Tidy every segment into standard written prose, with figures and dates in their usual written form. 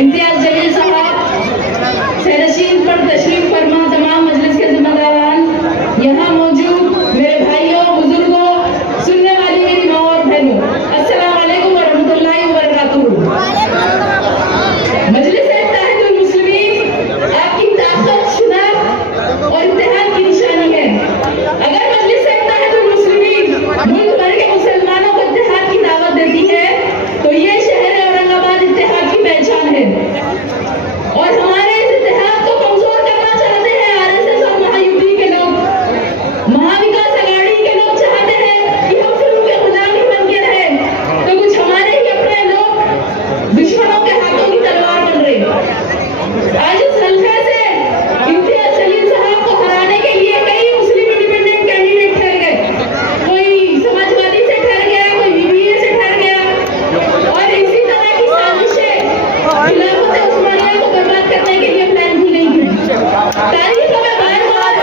इम्तियाज जलील साहब सहनशीन पर तशरीफ फरमा, तमाम मजलिस के जिम्मेदारान, यहाँ मौजूद मेरे भाइयों, बुजुर्गों, सुनने वाली मेरी माँ और बहनों, अस्सलाम वालेकुम व रहमतुल्लाहि व बरकातुहू। मजलिस इत्तेहादुल मुस्लिमीन आपकी ताकत, शिनाख्त और इत्तेहाद की निशानी है। अगर मजलिस इत्तेहादुल मुस्लिमीन मुल्क भर के मुसलमानों को इत्तेहाद की दावत देती है तो ये शहर औरंगाबाद इत्तेहाद की पहचान है। और हमारे इस इत्तेहाद को कमजोर करना चाहते हैं आरएसएस और महायुति के लोग, महाविकास अघाड़ी के लोग चाहते हैं कि हम सिर्फ उनके गुलाम ही बन के रहें, तो कुछ हमारे ही अपने लोग दुश्मनों के हाथों की तलवार बन रहे। आज इस हल्के से इम्तियाज जलील साहब को हराने के लिए कई मुस्लिम इंडिपेंडेंट कैंडिडेट ठहर गए, कोई समाजवादी से ठहर गया, कोई बीबीए से ठहर गया, और इसी तरह की साजिशें खिलाफत उस्मानिया को बर्बाद करने के लिए प्लान भी नहीं की। तारीख में बार-बार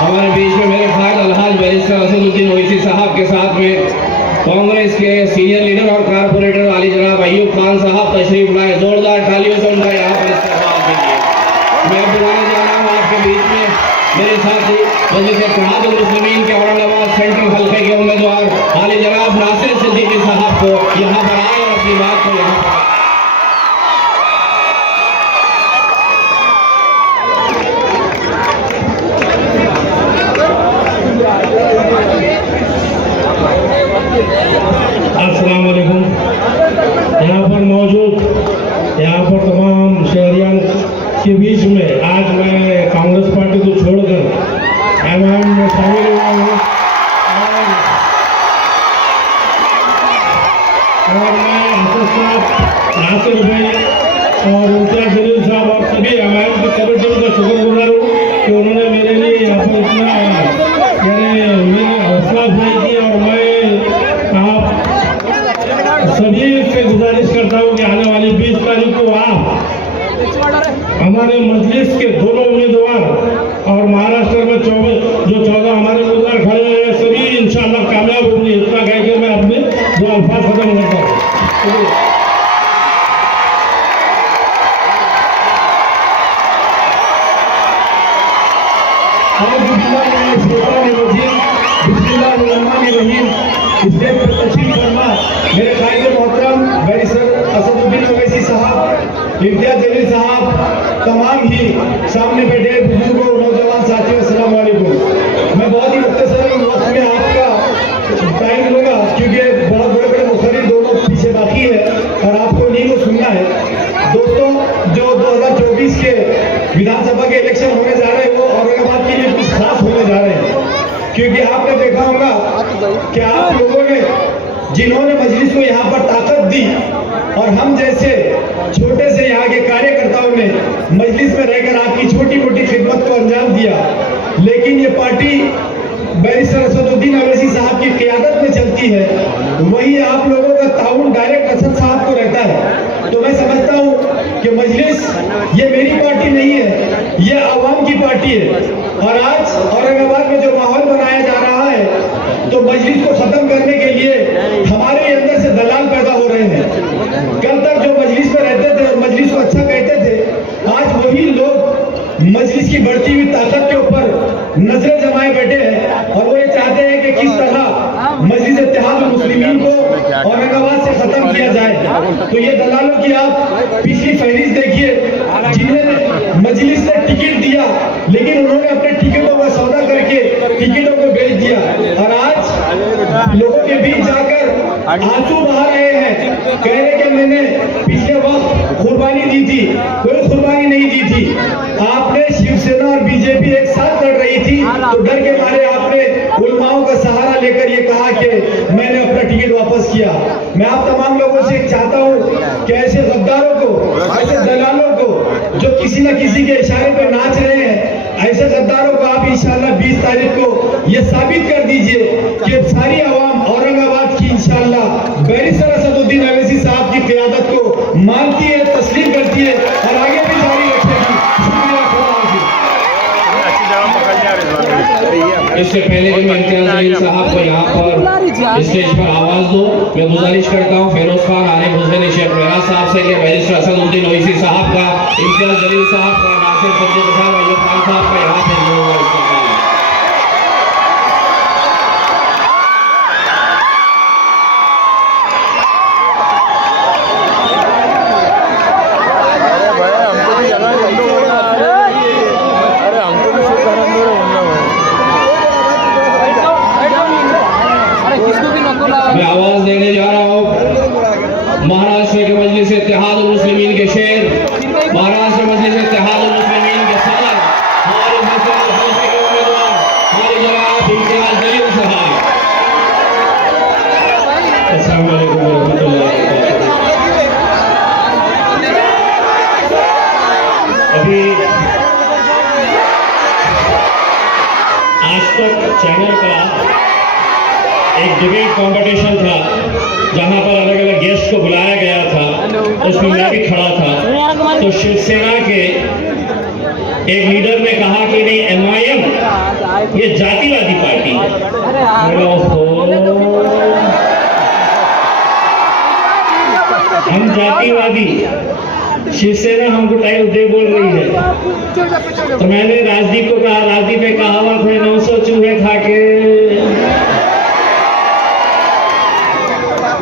हमारे बीच में मेरे भाई अलहाज भाई साहब असदुद्दीन ओवैसी साहब के साथ में कांग्रेस के सीनियर लीडर और कारपोरेटर वाली जनाब अयूब खान साहब तशरीफ लाए। जोरदार तालियों से उनका यहाँ पर इस्तेमाल कीजिए। मैं बुलाने जा रहा हूँ आपके बीच में मेरे साथी मजलिस इत्तेहादुल मुस्लिमीन के औरंगाबाद सेंट्रल हल्के के उम्मीदवार वाली जनाब नासिर सिद्दीकी साहब को यहाँ पर आए और अपनी बात को यहाँ पर अस्सलाम वालेकुम। यहाँ पर मौजूद यहाँ पर तमाम शहरियान के बीच में आज मैं कांग्रेस पार्टी को छोड़कर एमआईएम में शामिल हुआ हूँ और मैं हसन साहब, नासिर भाई और इम्तियाज जलील साहब और सभी एमआईएम की कमेटी का शुक्रगुजार हूँ कि उन्होंने मेरे लिए यहाँ पर इतना मेरी हौसला अफजाई की। और मैं सभी से गुजारिश करता हूँ कि आने वाली 20 तारीख को आप हमारे मजलिस के दोनों उम्मीदवार और महाराष्ट्र में 14 हमारे उम्मीदवार खड़े हैं, सभी इंशाल्लाह कामयाब होंगे। इतना कह के मैं अपने 2 अल्फाज खत्म करता हूँ। इसलिए तशरीफ फरमा मेरे कायदे मोहतरम बैरिस्टर असदुद्दीन ओवैसी साहब, इम्तियाज जलील साहब, तमाम ही सामने बैठे बुजुर्गों, नौजवान साथियों, अस्सलाम वालेकुम। मैं बहुत ही मुख्तसर वक्त में आपका टाइम लूंगा क्योंकि बहुत बड़े बड़े मुखर्रिर दोनों पीछे बाकी है और आपको उन्हीं को सुनना है। दोस्तों, जो 2024 के विधानसभा के इलेक्शन होने जा रहे हैं वो औरंगाबाद के लिए कुछ खास होने जा रहे हैं, क्योंकि आपने देखा होगा कि आप लोगों ने जिन्होंने मजलिस को यहाँ पर ताकत दी और हम जैसे छोटे से यहाँ के कार्यकर्ताओं ने मजलिस में रहकर आपकी छोटी मोटी खिदमत को अंजाम दिया, लेकिन ये पार्टी बैरिस्टर असदुद्दीन ओवैसी साहब की क़ियादत में चलती है, वही आप लोगों का ताउन डायरेक्ट असद साहब को रहता है। तो मैं समझता हूँ कि मजलिस ये मेरी पार्टी नहीं है, ये आवाम की पार्टी है। और आज औरंगाबाद में जो माहौल बनाया जा रहा है तो मजलिस को खत्म करने के लिए हमारे अंदर से दलाल पैदा हो रहे हैं। कल तक जो मजलिस में रहते थे और मजलिस को अच्छा कहते थे, आज वही लोग मजलिस की बढ़ती हुई ताकत के ऊपर नजरें जमाए बैठे हैं और वो ये चाहते हैं कि किस तरह मजलिस इत्तेहादुल मुस्लिमीन को औरंगाबाद से खत्म किया जाए। तो ये दलालों की आप पिछली फहरिस्त देखिए, जिन्हें मजलिस ने टिकट दिया लेकिन उन्होंने अपने टिकटों का सौदा करके टिकटों को बेच दिया और आज लोगों के बीच जाकर आंसू बहा रहे हैं, कह रहे कि मैंने पिछले वक्त कुर्बानी दी थी। कोई कुर्बानी नहीं दी थी। आपने शिवसेना और बीजेपी एक साथ लड़ रही थी तो डर के मारे आपने उलमाओं का सहारा लेकर ये कहा कि मैंने अपना टिकट वापस किया। मैं आप तमाम लोगों से चाहता हूँ कि ऐसे गद्दारों को, ऐसे दलालों को जो किसी न किसी के इशारे पर नाच रहे हैं, ऐसे गद्दारों को आप इंशाल्लाह 20 तारीख को ये साबित कर दीजिए कि सारी आवाम औरंगाबाद की इंशाल्लाह बैरिस्टर असदुद्दीन ओवैसी साहब की क़ियादत को मानती है, तस्लीम करती है और आगे भी जारी रखेगी। शुक्रिया। इससे पहले कि मैं इम्तियाज जलील साहब को यहाँ पर स्टेज पर आवाज दो, मैं गुजारिश करता हूँ फिरोज खान आरिफ हुसैन शेख मेहरा साहब से कि बैरिस्टर असदुद्दीन ओवैसी साहब का, इम्तियाज जलील साहब का, नासिर सिद्दीकी साहब, अयूब खान साहब का यहाँ पे मैं आवाज देने जा रहा हूँ महाराष्ट्र के मजलिस इत्तेहादुल मुस्लिमीन के शेर, महाराष्ट्र मजलिस इत्तेहादुल मुस्लिमीन के सदर, हमारे हल्के के उम्मीदवार हमारे जनाब इम्तियाज जलील साहब। अस्सलाम वालेकुम वरहमतुल्लाहि वबरकातुहू। अभी आज तक चैनल का एक डिबेट कंपटीशन था जहां पर अलग अलग गेस्ट को बुलाया गया था, उसमें मैं भी खड़ा था। तो शिवसेना के एक लीडर ने कहा कि नहीं, एमआईएम ये जातिवादी पार्टी है। हम जातिवादी शिवसेना हमको टाइम दे बोल रही है, तो मैंने राजदीप को कहा, राजदीप ने कहावत है 900 चूहे खा के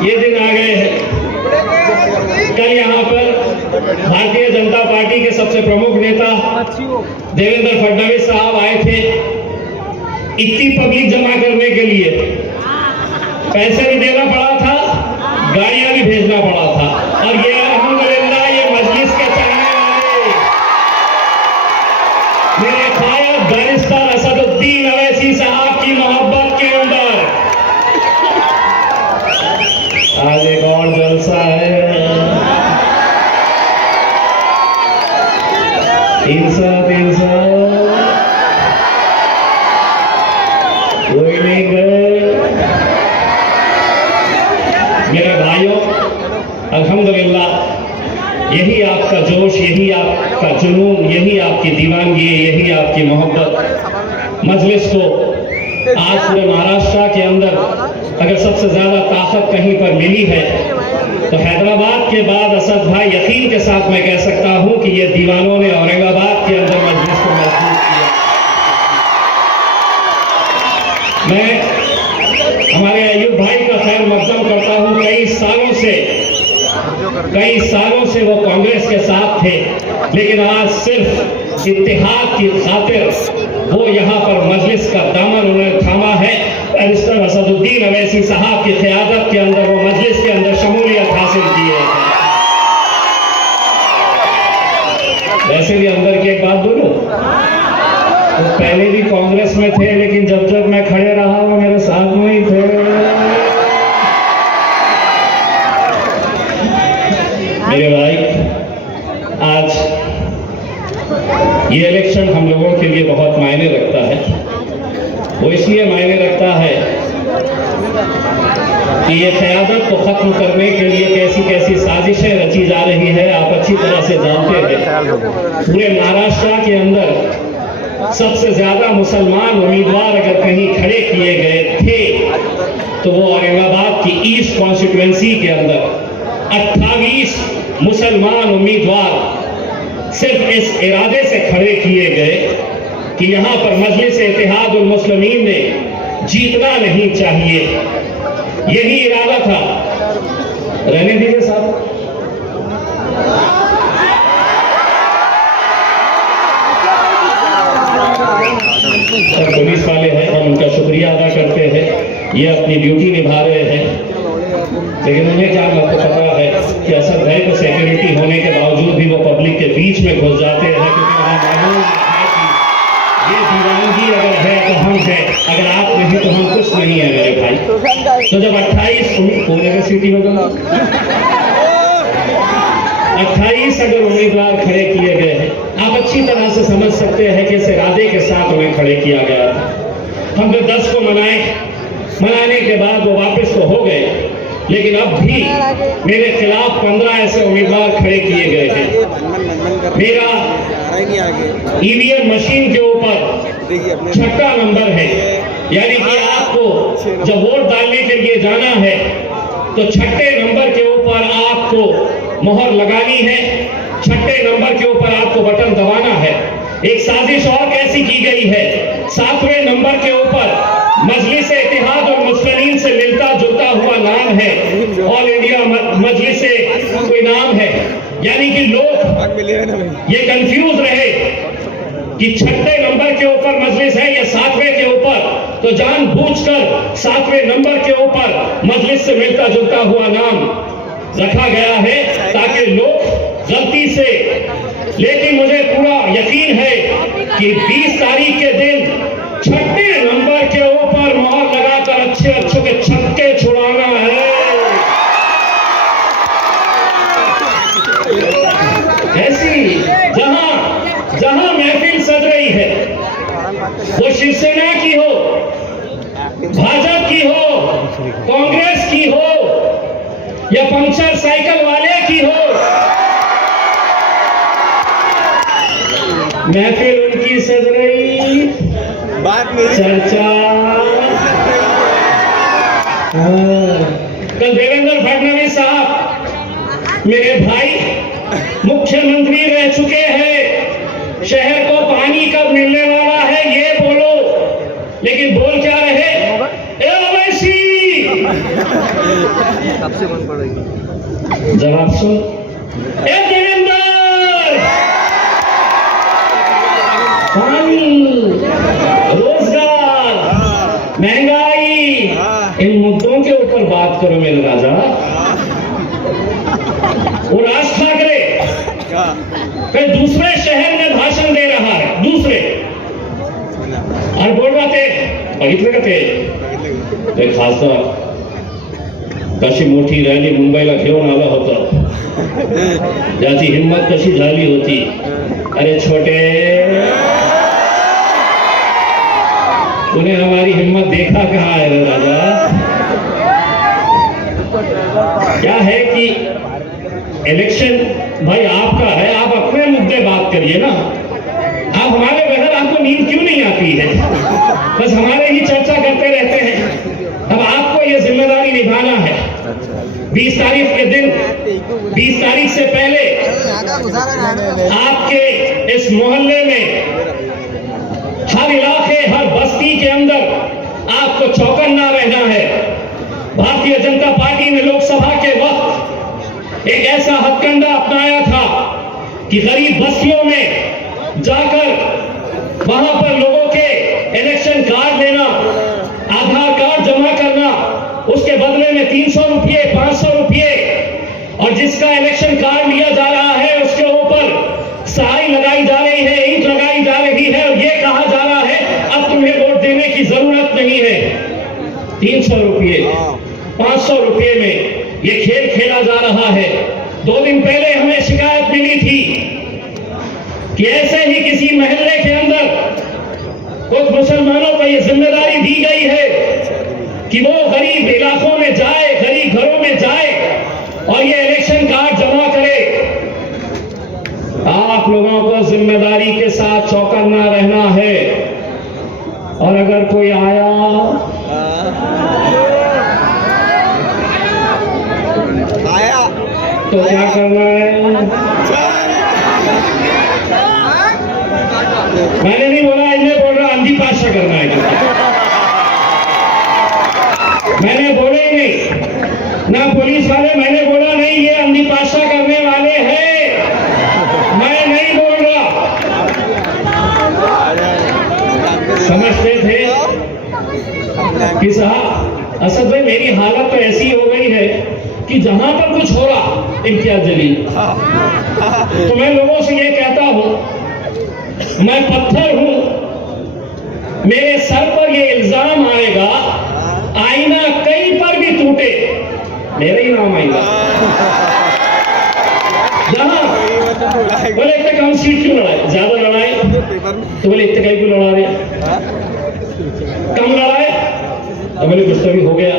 ये दिन आ गए हैं। कल यहाँ पर भारतीय जनता पार्टी के सबसे प्रमुख नेता देवेंद्र फडणवीस साहब आए थे इतनी पब्लिक जमा करने के लिए। पैसे भी देना पड़ा था, गाड़ियां भी भेजना पड़ा था, और ये अल्हम्दुलिल्लाह ये मजलिस के चाहने वाले मेरे खायद बैरिस्टर असदुद्दीन अवैसी साहब की मोहब्बत के अंदर आज एक और जलसा है। 300 कोई नहीं गए। मेरे भाइयों, अल्हम्दुलिल्लाह यही आपका जोश, यही आपका जुनून, यही आपकी दीवानगी, यही आपकी मोहब्बत मजलिस को आज पूरे महाराष्ट्र के अंदर अगर सबसे ज्यादा ताकत कहीं पर मिली है तो हैदराबाद के बाद असद भाई यकीन के साथ मैं कह सकता हूं कि ये दीवानों ने औरंगाबाद के अंदर मजलिस को महसूस किया। मैं हमारे अयूब भाई का खैर मकदम करता हूं। कई सालों से वो कांग्रेस के साथ थे, लेकिन आज सिर्फ इत्तेहाद की खातिर वो यहाँ पर मजलिस का दामन उन्होंने थामा है। बैरिस्टर असदुद्दीन अवैसी साहब की क़यादत के अंदर वो मजलिस के अंदर शमूलियत हासिल की है। वैसे भी अंदर की एक बात बोलूं, तो पहले भी कांग्रेस में थे, लेकिन जब जब मैं खड़े रहा वो मेरे साथ में ही थे। मेरे भाई, आज ये इलेक्शन हम लोगों के लिए बहुत मायने रखता है। वो इसलिए मायने रखता है कि ये क़यादत को खत्म करने के लिए कैसी कैसी साजिशें रची जा रही है, आप अच्छी तरह से जानते हैं। पूरे महाराष्ट्र के अंदर सबसे ज्यादा मुसलमान उम्मीदवार अगर कहीं खड़े किए गए थे तो वो औरंगाबाद की ईस्ट कॉन्स्टिट्यूएंसी के अंदर 28 मुसलमान उम्मीदवार सिर्फ इस इरादे से खड़े किए गए कि यहां पर मजलिस इत्तेहादुल मुस्लिमीन ने जीतना नहीं चाहिए। यही इरादा था। रहने दीजिए साहब। पुलिस वाले हैं, हम उनका शुक्रिया अदा करते हैं, ये अपनी ड्यूटी निभा रहे हैं। लेकिन उन्हें क्या आपको पता है कि असद भाई को सिक्योरिटी होने के बावजूद भी वो पब्लिक के बीच में घुस जाते हैं, क्योंकि उन्हें मालूम है कि ये दीवानगी अगर है तो हम हैं, अगर आप नहीं तो हम कुछ नहीं है मेरे भाई। तो जब 28 सिटी में 28 अगर उम्मीदवार खड़े किए गए हैं, आप अच्छी तरह से समझ सकते हैं कि इस इरादे के साथ उन्हें खड़े किया गया था। हम फिर 10 को मनाने के बाद वो वापस तो हो गए, लेकिन अब भी मेरे खिलाफ 15 ऐसे उम्मीदवार खड़े किए गए हैं। मेरा ईवीएम मशीन के ऊपर 6ठा नंबर है, यानी कि आपको जब वोट डालने के लिए जाना है तो 6ठे नंबर के ऊपर आपको मोहर लगानी है, 6ठे नंबर के ऊपर आपको बटन दबाना है। एक साजिश और कैसी की गई है, 7वें नंबर के ऊपर मजलिस इत्तेहादुल मुस्लिमीन से मिलता जुलता हुआ नाम है, ऑल इंडिया मजलिस से कोई नाम है, यानी कि लोग ये कंफ्यूज रहे कि 6ठे नंबर के ऊपर मजलिस है या 7वें के ऊपर, तो जानबूझकर 7वें नंबर के ऊपर मजलिस से मिलता जुलता हुआ नाम रखा गया है ताकि लोग गलती से, लेकिन मुझे पूरा यकीन है कि 20 तारीख के दिन 6ठे नंबर के ऊपर मोहर लगाकर अच्छे अच्छे के छक्के छुड़ाना है। ऐसी जहां महफिल सज रही है, वो शिवसेना की हो, भाजपा की हो, कांग्रेस की हो या पंचर साइकिल वाले की हो, महफिल उनकी सज रही, चर्चा कल देवेंद्र फडणवीस साहब मेरे भाई मुख्यमंत्री रह चुके हैं, शहर को पानी कब मिलने वाला है ये बोलो, लेकिन बोल क्या रहे? ए ओवैसी, जवाब सुन। ए देवेंद्र, पानी, रोजगार, महंगाई, इन मुद्दों के ऊपर बात करो मेरे राजा। वो राज ठाकरे फिर दूसरे शहर में भाषण दे रहा है, दूसरे, और बोल रहा थे, बघितलं का ते खासदार कशी मोठी रॅली मुंबईला घेऊन आलं होतं, ज्याची हिंमत कशी झाली होती। अरे छोटे, तूने हमारी हिम्मत देखा कहाँ है रे राजा? क्या है कि इलेक्शन भाई आपका है, आप अपने मुद्दे बात करिए ना। आप हमारे बगैर आपको नींद क्यों नहीं आती है? बस हमारे ही चर्चा करते रहते हैं। अब आपको ये जिम्मेदारी निभाना है। 20 तारीख के दिन, 20 तारीख से पहले आपके इस मोहल्ले में, हर इलाके, हर बस्ती के अंदर आपको चौकन्ना रहना है। भारतीय जनता पार्टी ने लोकसभा के वक्त एक ऐसा हथकंडा अपनाया था कि गरीब बस्तियों में जाकर वहां पर लोगों के इलेक्शन कार्ड लेना, आधार कार्ड जमा करना, उसके बदले में 300 रुपये, 500 रुपये, और जिसका इलेक्शन कार्ड लिया जा रहा है उसके ऊपर स्याही लगाई जा रही है, इंक लगाई जा रही है, और ये कहा जा रहा है अब तुम्हें वोट देने की जरूरत नहीं है। 300 रुपये, 500 रुपये में ये खेल खेला जा रहा है। 2 दिन पहले हमें शिकायत मिली थी कि ऐसे ही किसी महल्ले के अंदर कुछ मुसलमानों को ये जिम्मेदारी दी गई है कि वो गरीब इलाकों में जाए, गरीब घरों में जाए और ये इलेक्शन कार्ड जमा करे। आप लोगों को जिम्मेदारी के साथ चौकन्ना रहना है, और अगर कोई आया तो क्या करना है? मैंने नहीं बोला, इन्हें बोल रहा अंधी पाशा करना है। मैंने बोले ही नहीं, ना पुलिस वाले, मैंने बोला नहीं ये अंधी पाशा करने वाले हैं, मैं नहीं बोल रहा। समझते थे कि साहब असद भाई मेरी हालत तो ऐसी हो गई है कि जहां पर कुछ हो रहा इम्तियाज जलील, तो मैं लोगों से ये कहता हूं मैं पत्थर हूं, मेरे सर पर ये इल्जाम आएगा, आईना कहीं पर भी टूटे मेरा ही नाम आएगा। जहां बोले इतने कम सीट क्यों लड़ाए, ज्यादा लड़ाए तो बोले इतने कहीं क्यों लड़ा रहे, कम लड़ाए तो बोले कुछ तो भी हो गया।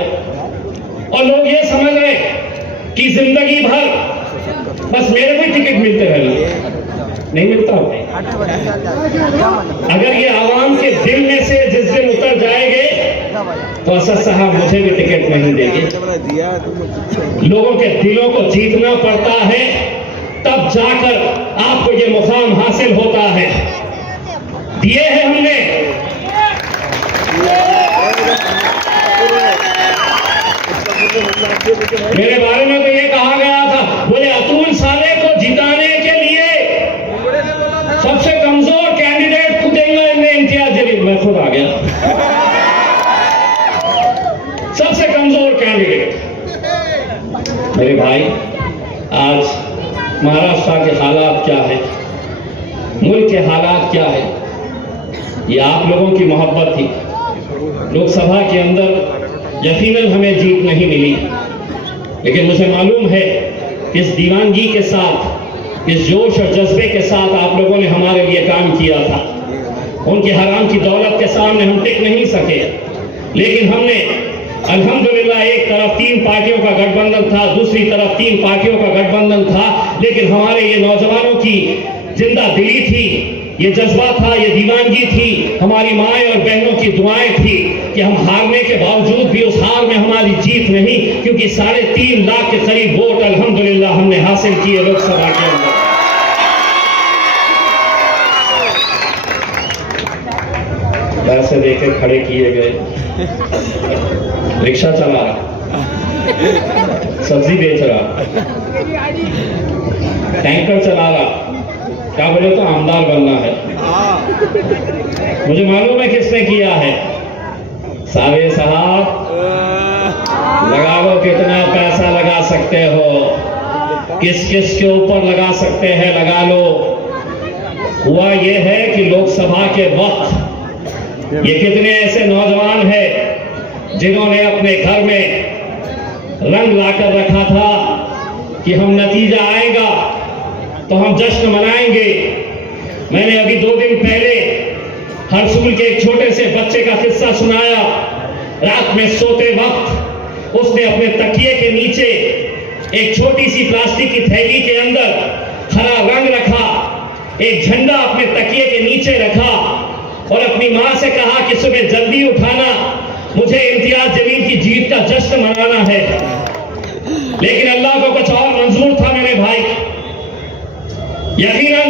और लोग ये समझ रहे कि जिंदगी भर बस मेरे को टिकट मिलते रहे, नहीं मिलता। अगर ये आवाम के दिल में से जिस दिन उतर जाएंगे तो असद साहब मुझे भी टिकट नहीं देंगे। लोगों के दिलों को जीतना पड़ता है, तब जाकर आपको ये मुकाम हासिल होता है। दिए हैं हमने, मेरे बारे में तो ये कहा गया था, बोले अतुल साले को जिताने के लिए सबसे कमजोर कैंडिडेट को देंगे इन्हें इम्तियाज जलील। मैं खुद आ गया, सबसे कमजोर कैंडिडेट। मेरे भाई, आज महाराष्ट्र के हालात क्या है, मुल्क के हालात क्या है, ये आप लोगों की मोहब्बत थी। लोकसभा के अंदर यकीनन हमें जीत नहीं मिली, लेकिन मुझे मालूम है इस दीवानगी के साथ, इस जोश और जज्बे के साथ आप लोगों ने हमारे लिए काम किया था। उनकी हराम की दौलत के सामने हम टिक नहीं सके, लेकिन हमने अल्हम्दुलिल्लाह, एक तरफ 3 पार्टियों का गठबंधन था, दूसरी तरफ 3 पार्टियों का गठबंधन था, लेकिन हमारे ये नौजवानों की जिंदा दिली थी ये जज्बा था, ये दीवानगी थी, हमारी माएँ और बहनों की दुआएं थी कि हम हारने के बावजूद भी उस हार में हमारी जीत नहीं, क्योंकि 3.5 लाख के करीब वोट अल्हम्दुलिल्लाह हमने हासिल किए लोकसभा के अंदर। पैसे देके खड़े किए गए, रिक्शा चला रहा, सब्जी बेच रहा, टैंकर चला रहा, क्या बोले तो आमदार बनना है। मुझे मालूम है किसने किया है। सावे साहब लगा लो, कितना पैसा लगा सकते हो, किस किस के ऊपर लगा सकते हैं लगा लो। हुआ यह है कि लोकसभा के वक्त ये कितने ऐसे नौजवान हैं जिन्होंने अपने घर में रंग लाकर रखा था कि हम नतीजा आएगा तो हम जश्न मनाएंगे। मैंने अभी 2 दिन पहले हरसूल के एक छोटे से बच्चे का किस्सा सुनाया। रात में सोते वक्त उसने अपने तकिए के नीचे एक छोटी सी प्लास्टिक की थैली के अंदर हरा रंग रखा, एक झंडा अपने तकिए के नीचे रखा और अपनी मां से कहा कि सुबह जल्दी उठाना, मुझे इम्तियाज जलील की जीत का जश्न मनाना है। लेकिन अल्लाह को कुछ और मंजूर था मेरे भाई। यकीनन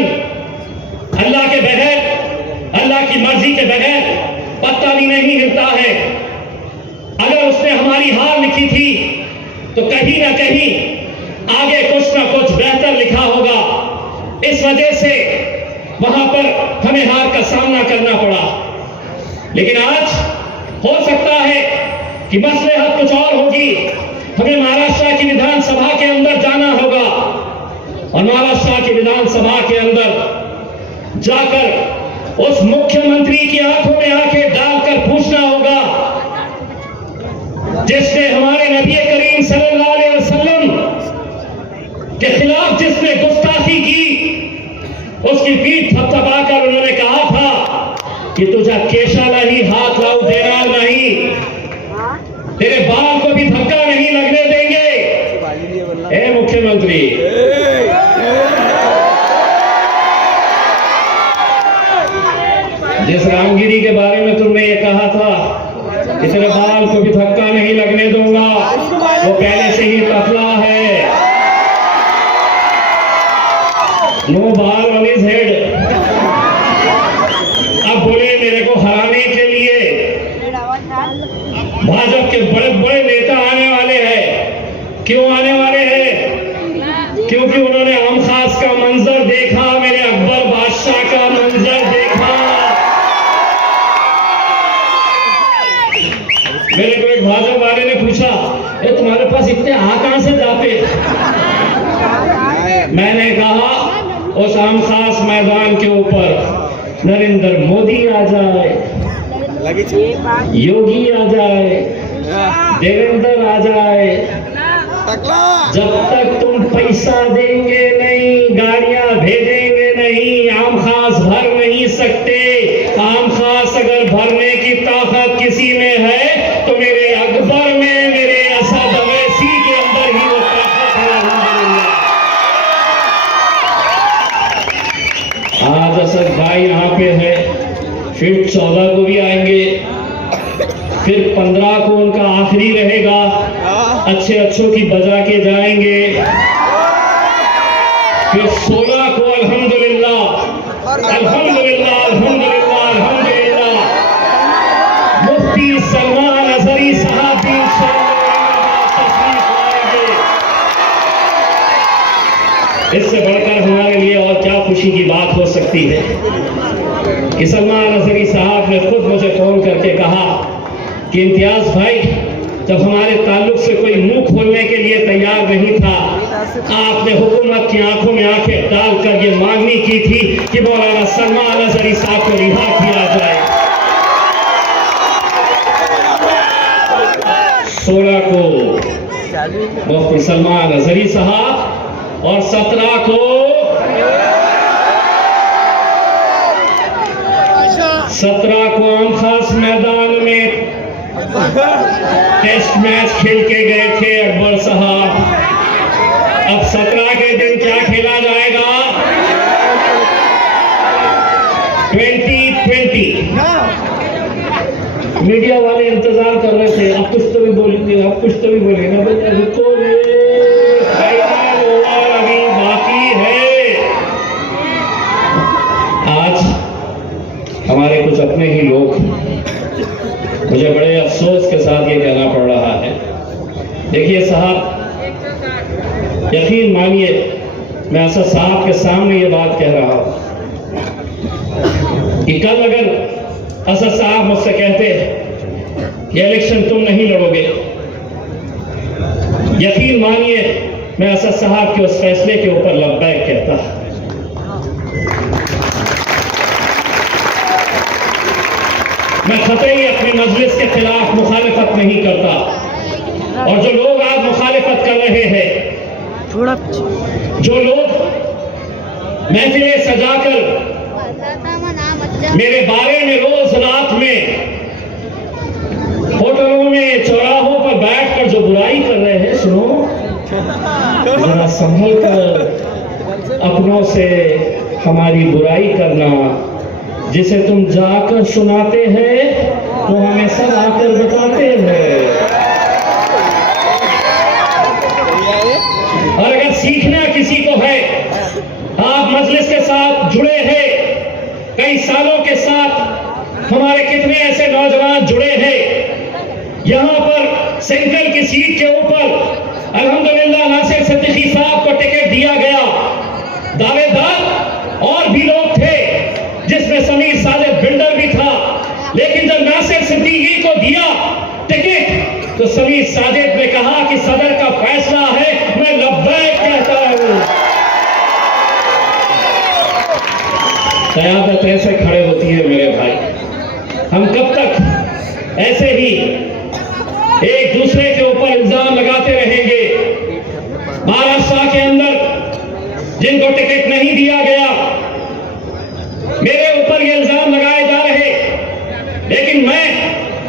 अल्लाह के बगैर, अल्लाह की मर्जी के बगैर पत्ता भी नहीं हिलता है। अगर उसने हमारी हार लिखी थी तो कहीं ना कहीं आगे कुछ ना कुछ बेहतर लिखा होगा। इस वजह से वहां पर हमें हार का सामना करना पड़ा। लेकिन आज हो सकता है कि मसलहत कुछ और होगी। हमें महाराष्ट्र की विधानसभा के अंदर जाना होगा और महाराष्ट्र की विधानसभा के अंदर जाकर उस मुख्यमंत्री की आंखों में आंखें डालकर पूछना होगा जिसने हमारे नबी करीम सल्लल्लाहु अलैहि वसल्लम के खिलाफ जिसने गुस्ताखी की, उसकी पीठ थपथपाकर उन्होंने कहा था कि तुझा केशाला ही हाथ लाऊ देणार नहीं, तेरे बाल को भी धक्का नहीं लगने देंगे। ए मुख्यमंत्री, जिस रामगिरी के बारे में तुमने ये कहा था कि तेरे बाल को भी धक्का नहीं लगने दूंगा, वो पहले से ही पतला है। नो बाल ऑन हिज हेड। अब बोले मेरे को हराने के लिए भाजपा के बड़े बड़े नेता आने वाले हैं। क्यों आने वाले हैं? क्योंकि उन्होंने आम खास का मंजर देखा, मेरे अकबर बादशाह का मंजर देखा। मेरे को एक भाजपा वाले ने पूछा, ये तुम्हारे पास इतने आ कहां से जाते? मैंने कहा उस आम खास मैदान के ऊपर नरेंद्र मोदी आ जाए, योगी आ जाए, देवेंद्र आ जाए, जब तक तुम पैसा देंगे नहीं, गाड़ियां भेजेंगे नहीं, आम खास भर नहीं सकते। आम खास अगर भरने की ताकत किसी में है तो मेरे अकबर में, मेरे असद अवैसी के अंदर ही वो ताकत है। आज असद भाई यहाँ पे है, फिर 14 को भी आएंगे, फिर 15 को उनका आखिरी रहेगा, अच्छे अच्छों की बजा के जाएंगे, फिर 16 को अल्हम्दुलिल्लाह अल्हम्दुलिल्लाह अल्हम्दुलिल्लाह अल्हम्दुलिल्लाह मुफ्ती सलमान अजहरी साहब भी तशरीफ लाएंगे। इससे बढ़कर हमारे लिए और क्या खुशी की बात हो सकती है कि सलमान अजहरी साहब ने खुद मुझे फोन करके कहा कि इम्तियाज भाई, जब हमारे ताल्लुक से कोई मुंह खोलने के लिए तैयार नहीं था, आपने हुकूमत की आंखों में आंखें डालकर ये मांगनी की थी कि मौलाना सलमान अजहरी साहब को रिहा किया जाए। 16 को मुफ्ती सलमान अजहरी साहब और 17 को 17 को आम खास मैदान में टेस्ट मैच खेल के गए थे अकबर साहब। अब 17 के दिन क्या खेला जाएगा? मीडिया वाले इंतजार कर रहे थे, अब कुछ तो भी बोलेंगे, अब कुछ तो भी बोलेंगे। मैं बोलता रुको रे, फाइनल ओवर अभी बाकी है। आज हमारे कुछ अपने ही लोग, मुझे बड़े अफसोस के साथ ये कहना पड़ रहा है। देखिए साहब, यकीन मानिए, मैं असद साहब के सामने ये बात कह रहा हूं कि कल अगर असद साहब मुझसे कहते कि इलेक्शन तुम नहीं लड़ोगे, यकीन मानिए मैं असद साहब के उस फैसले के ऊपर लब्बैक कहता। मैं कतई अपनी मजलिस के खिलाफ मुखालिफत नहीं करता, और जो लोग आज मुखालिफत कर रहे हैं, जो लोग महफिलें सजाकर मेरे बारे में रोज रात में होटलों में चौराहों पर बैठकर जो बुराई कर रहे हैं, सुनो जरा संभल कर अपनों से हमारी बुराई करना। जिसे तुम जाकर सुनाते हैं वो हमें सब आकर बताते हैं। और अगर सीखना किसी को है, आप मजलिस के साथ जुड़े हैं, कई सालों के साथ हमारे कितने ऐसे नौजवान जुड़े हैं। यहां पर सेंट्रल की सीट के ऊपर अल्हम्दुलिल्लाह नासिर सिद्दीकी साहब को टिकट दिया गया। दावेदार और भी लोग थे, जिसमें समीर सादिक बिल्डर भी था, लेकिन जब नासिर सिद्दीकी को दिया टिकट तो समीर सादिक ने कहा कि सदर का फैसला है, मैं लब्बैक कहता हूं। क़यादत ऐसे खड़े होती है मेरे भाई। हम कब तक ऐसे ही एक दूसरे के ऊपर इल्जाम लगाते रहेंगे? महाराष्ट्र के अंदर जिनको टिकट नहीं दिया गया, मेरे ऊपर ये इल्जाम लगाए जा रहे, लेकिन मैं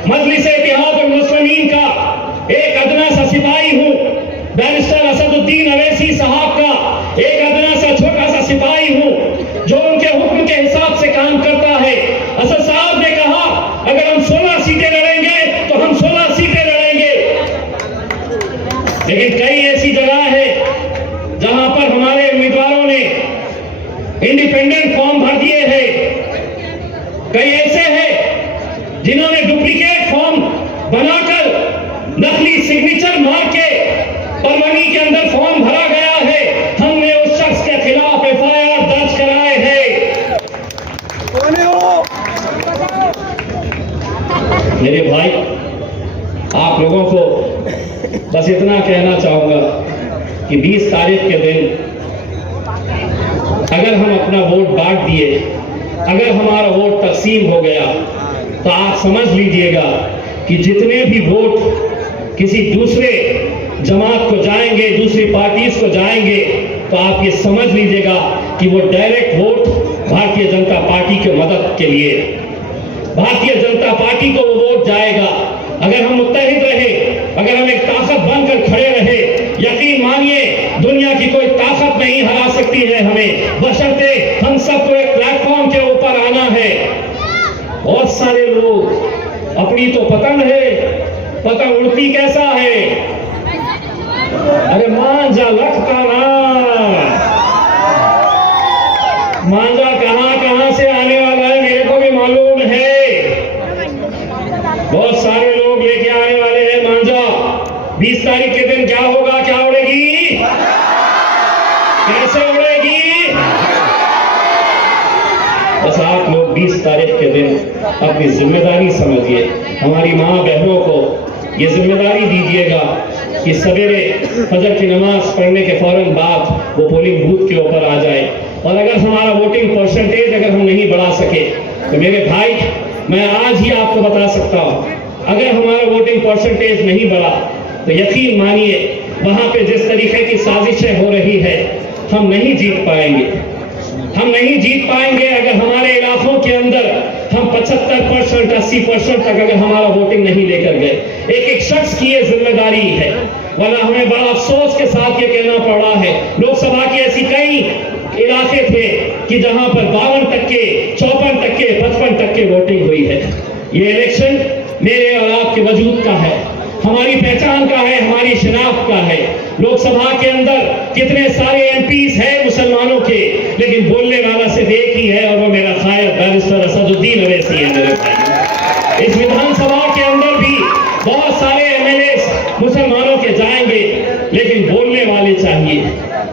मजलिस इत्तेहादुल मुस्लिमीन का एक अदना सा सिपाही हूं। बैरिस्टर असदुद्दीन अवैसी साहब का एक अदना सा छोटा सा सिपाही हूं, जो उनके हुक्म के हिसाब से काम करता है। असद साहब ने कहा अगर हम 16 सीटें लड़ेंगे तो हम 16 सीटें लड़ेंगे, लेकिन कई ऐसी जगह है जहां पर हमारे उम्मीदवारों ने इंडिपेंडेंट फॉर्म भर दिए हैं। कई ऐसे हैं जिन्होंने डुप्लीकेट फॉर्म बनाकर नकली सिग्नेचर मार के परवनी के अंदर फॉर्म भरा गया है। हमने उस शख्स के खिलाफ एफआईआर दर्ज कराए हैं। मेरे भाई, आप लोगों को बस इतना कहना चाहूंगा कि 20 तारीख के दिन अगर हम अपना वोट बांट दिए, अगर हमारा वोट तकसीम हो गया, तो आप समझ लीजिएगा कि जितने भी वोट किसी दूसरे जमात को जाएंगे, दूसरी पार्टीज को जाएंगे, तो आप ये समझ लीजिएगा कि वो direct vote Bharatiya Janata party की मदद के लिए, भारतीय जनता पार्टी को वो वोट जाएगा। अगर हम मुत्तहिद रहे, अगर हम एक ताकत बनकर खड़े रहे, यकीन मानिए दुनिया की कोई ताकत नहीं हरा सकती है हमें, बशर्ते हम सबको एक प्लेटफॉर्म के ऊपर आना है। बहुत सारे लोग अपनी तो पतंग है, पतंग उड़ती कैसा है? अरे मांझा लखता ना, मांझा कहां से आने वाला है मेरे को भी मालूम है। बहुत सारे लोग लेके आने वाले हैं मांझा। 20 तारीख के दिन क्या होगा? क्या उड़ेगी? कैसे उड़ेगी? बस आप लोग 20 तारीख के दिन अपनी जिम्मेदारी समझिए, हमारी माँ बहनों को ये जिम्मेदारी दीजिएगा कि सवेरे फजर की नमाज पढ़ने के फौरन बाद वो पोलिंग बूथ के ऊपर आ जाए। और अगर हमारा वोटिंग परसेंटेज अगर हम नहीं बढ़ा सके, तो मेरे भाई मैं आज ही आपको बता सकता हूं, अगर हमारा वोटिंग परसेंटेज नहीं बढ़ा तो यकीन मानिए वहां पे जिस तरीके की साजिशें हो रही है, हम नहीं जीत पाएंगे। हम नहीं जीत पाएंगे अगर हमारे इलाकों के अंदर हम 75%, 80% तक अगर हमारा वोटिंग नहीं लेकर गए। एक एक शख्स की ये जिम्मेदारी है, वरना हमें बड़ा अफसोस के साथ ये कहना पड़ रहा है, लोकसभा की ऐसी कई इलाके थे कि जहां पर 52%, 54%, 55% वोटिंग हुई है। ये इलेक्शन मेरे और आपके वजूद का है, हमारी पहचान का है, हमारी शिनाख्त का है। लोकसभा के अंदर कितने सारे एमपीज हैं मुसलमानों के, लेकिन बोलने वाला सिर्फ एक ही है और वो मेरा कायद बैरिस्टर असदुद्दीन अवैसी है मेरे भाई। इस विधानसभा के अंदर भी बहुत सारे एमएलए मुसलमानों के जाएंगे, लेकिन बोलने वाले चाहिए,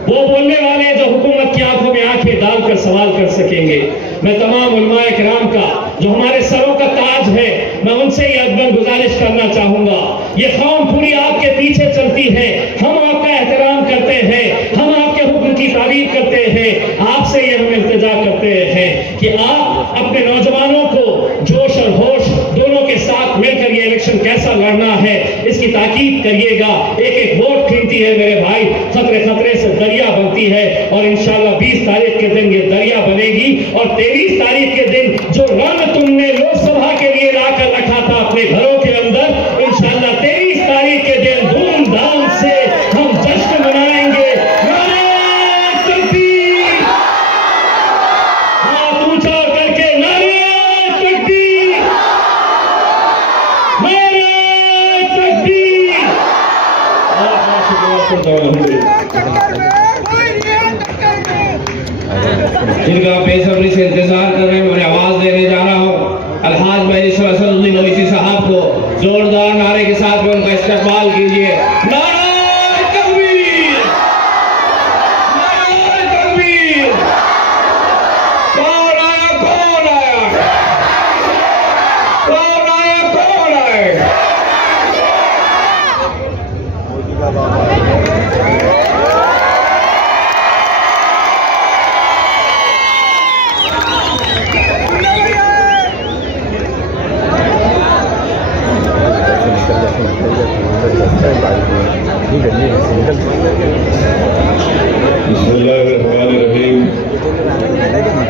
वो बोलने वाले जो हुकूमत की आंखों में आंखें डालकर सवाल कर सकेंगे। मैं तमाम उलमाए किराम का जो हमारे सरों का ताज है, मैं उनसे ये अदबन गुजारिश करना चाहूंगा, ये कौम पूरी आपके पीछे चलती है, हम आपका एहतराम करते हैं, हम आपके हुक्म की तारीफ करते हैं, आपसे ये हम इल्तिजा करते हैं कि आप अपने नौजवानों को जोश और होश दोनों के साथ मिलकर ये इलेक्शन कैसा लड़ना है इसकी ताकीद करिएगा। एक एक वोट कीमती है मेरे भाई, खतरे खतरे से दरिया बनती है और इंशाल्लाह 20 तारीख के दिन ये दरिया बनेगी और 23 तारीख के दिन जो रन तुमने लोकसभा के लिए लाकर रखा था अपने घरों के अंदर, इंशाल्लाह 23 तारीख के दिन धूमधाम से हम जश्न मनाएंगे। नारे तकबीर, हाथ ऊंचा करके नारे तकबीर, नारे तकबीर। जिनका बेसब्री से इंतजार कर रहे हैं, मैं आवाज देने जा रहा हूँ अलहाज बैरिस्टर असदुद्दीन ओवैसी साहब को। जोरदार नारे के साथ में उनका इस्तकबाल कीजिए। नारे तकबीर, नारे तकबीर। कौन आया, कौन आया, कौन आया, कौन आया? बिस्मिल्लाहिर्रहमानिर्रहीम।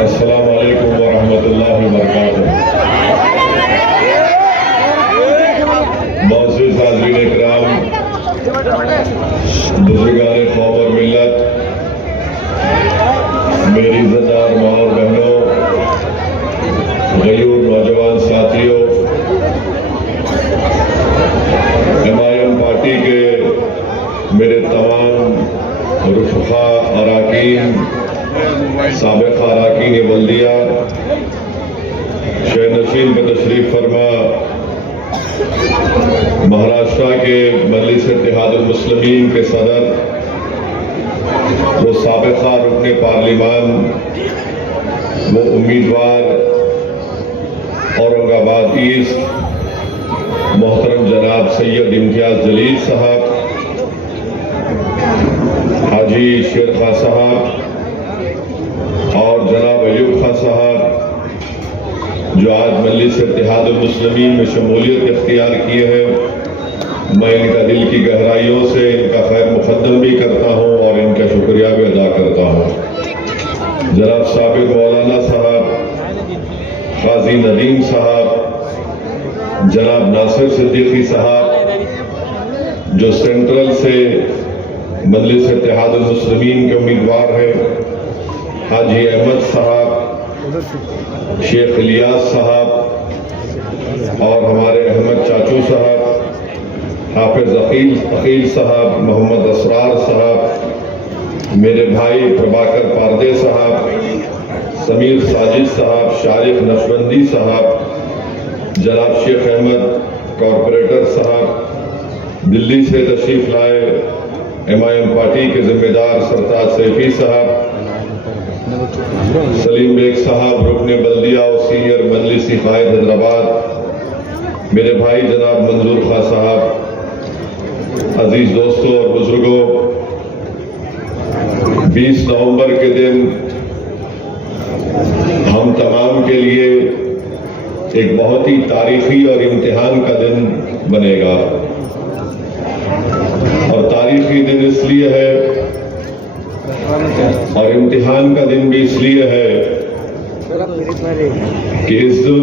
अस्सलामु अलैकुम व रहमतुल्लाहि व बरकातुहू। मौजूद हाज़रीन इकराम, बुजुर्गान कौम और मिल्लत, मेरी इज़्ज़तदार माँ और बहनों, गयूर नौजवान साथियों, एमआईएम पार्टी के मेरे तमाम रुफ़क़ा अराकीन, साबिक़ अराकीन बल्दिया, शहर नशीन में तशरीफ़ फरमा, महाराष्ट्र के मजलिस इत्तेहादुल मुस्लिमीन के सदर, वो साबिक़ा रुकने पार्लिमान, वो उम्मीदवार औरंगाबाद ईस्ट मोहतरम जनाब सैयद इम्तियाज जलील साहब, हाजी शेर खां साहब और जनाब अयूब खां साहब, जो आज मजलिस इत्तेहादुल मुस्लिमीन में शमूलियत इख्तियार किए हैं, मैं इनका दिल की गहराइयों से इनका खैर मुक़द्दम भी करता हूँ और इनका शुक्रिया भी अदा करता हूँ। जनाब साबिक़ मौलाना साहब, काजी नदीम साहब, जनाब नासिर सिद्दीकी साहब, जो सेंट्रल से मजलिस इत्तेहादुल मुस्लिमीन के उम्मीदवार हैं, हाजी अहमद साहब, शेख इलियास साहब और हमारे अहमद चाचू साहब, हाफिज अकील साहब, मोहम्मद असरार साहब, मेरे भाई प्रभाकर पारदे साहब, समीर साजिद साहब, शारिक नशबंदी साहब, जनाब शेख अहमद कॉरपोरेटर साहब, दिल्ली से तशरीफ लाए एमआईएम पार्टी के जिम्मेदार सरताज सैफी साहब, सलीम बेग साहब रुकने बल्दिया और सीनियर मजलिसी कायद हैदराबाद, मेरे भाई जनाब मंजूर खां साहब, अजीज दोस्तों और बुजुर्गों, 20 नवंबर के दिन हम तमाम के लिए एक बहुत ही तारीखी और इम्तिहान का दिन बनेगा। और तारीखी दिन इसलिए है और इम्तिहान का दिन भी इसलिए है कि इस दिन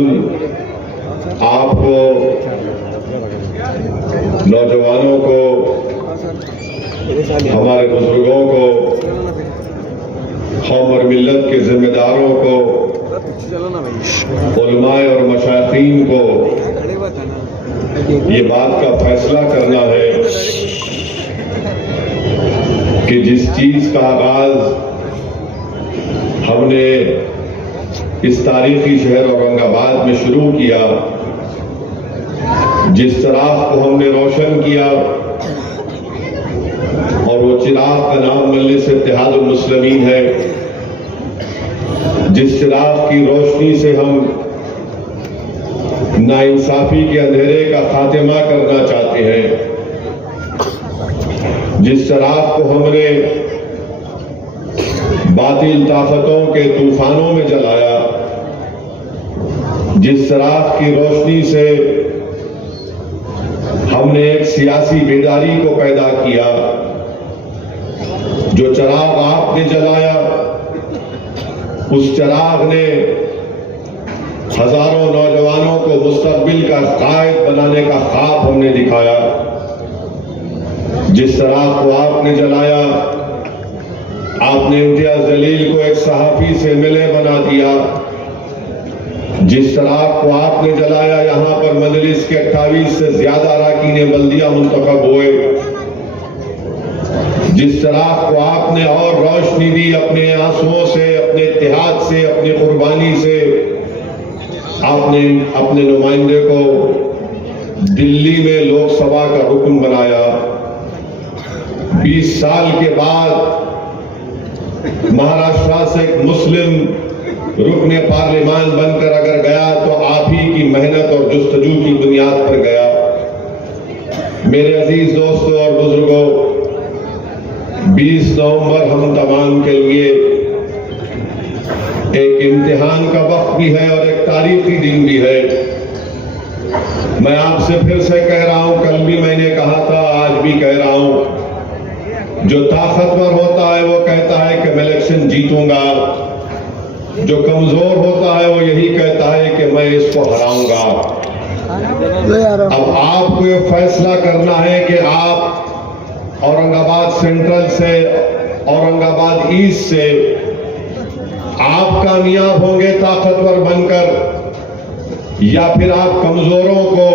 आपको, नौजवानों को, हमारे बुजुर्गों को, कौम और मिल्लत के जिम्मेदारों को, उलमाए और मशाइखीन को ये बात का फैसला करना है कि जिस चीज का आगाज हमने इस तारीखी शहर औरंगाबाद में शुरू किया, जिस चिराग को हमने रोशन किया, और वो चिराग का नाम मजलिस इत्तेहादुल मुस्लिमीन है, जिस चिराग की रोशनी से हम नाइंसाफी के अंधेरे का खात्मा करना चाहते हैं, जिस चिराग को हमने बातिल ताकतों के तूफानों में जलाया, जिस चिराग की रोशनी से हमने एक सियासी बेदारी को पैदा किया, जो चिराग आपने जलाया, उस चिराग ने हजारों नौजवानों को मुस्तकबिल का कायद बनाने का ख्वाब हमने दिखाया। जिस चिराग को आपने जलाया, आपने इम्तियाज जलील को एक सहाफी से मिले बना दिया। जिस चिराग को आपने जलाया, यहां पर मजलिस के 28 से ज्यादा अरकान बल्दिया मुंतखब हुए। जिस चिराग को आपने और रोशनी दी अपने आंसुओं से, अपने इत्तेहाद से, अपनी कुर्बानी से, आपने अपने नुमाइंदे को दिल्ली में लोकसभा का रुकन बनाया। 20 साल के बाद महाराष्ट्र से एक मुस्लिम रुकने पार्लियामान बनकर अगर गया तो आप ही की मेहनत और जुस्तजू की बुनियाद पर गया। मेरे अजीज दोस्तों और बुजुर्गों, 20 नवंबर हम तमाम के लिए एक इम्तिहान का वक्त भी है और एक तारीखी दिन भी है। मैं आपसे फिर से कह रहा हूं, कल भी मैंने कहा था, आज भी कह रहा हूं, जो ताकतवर होता है वो कहता है कि मैं इलेक्शन जीतूंगा, जो कमजोर होता है वो यही कहता है कि मैं इसको हराऊंगा। अब आपको ये फैसला करना है कि आप औरंगाबाद सेंट्रल से, औरंगाबाद ईस्ट से आप कामयाब होंगे ताकतवर बनकर, या फिर आप कमजोरों को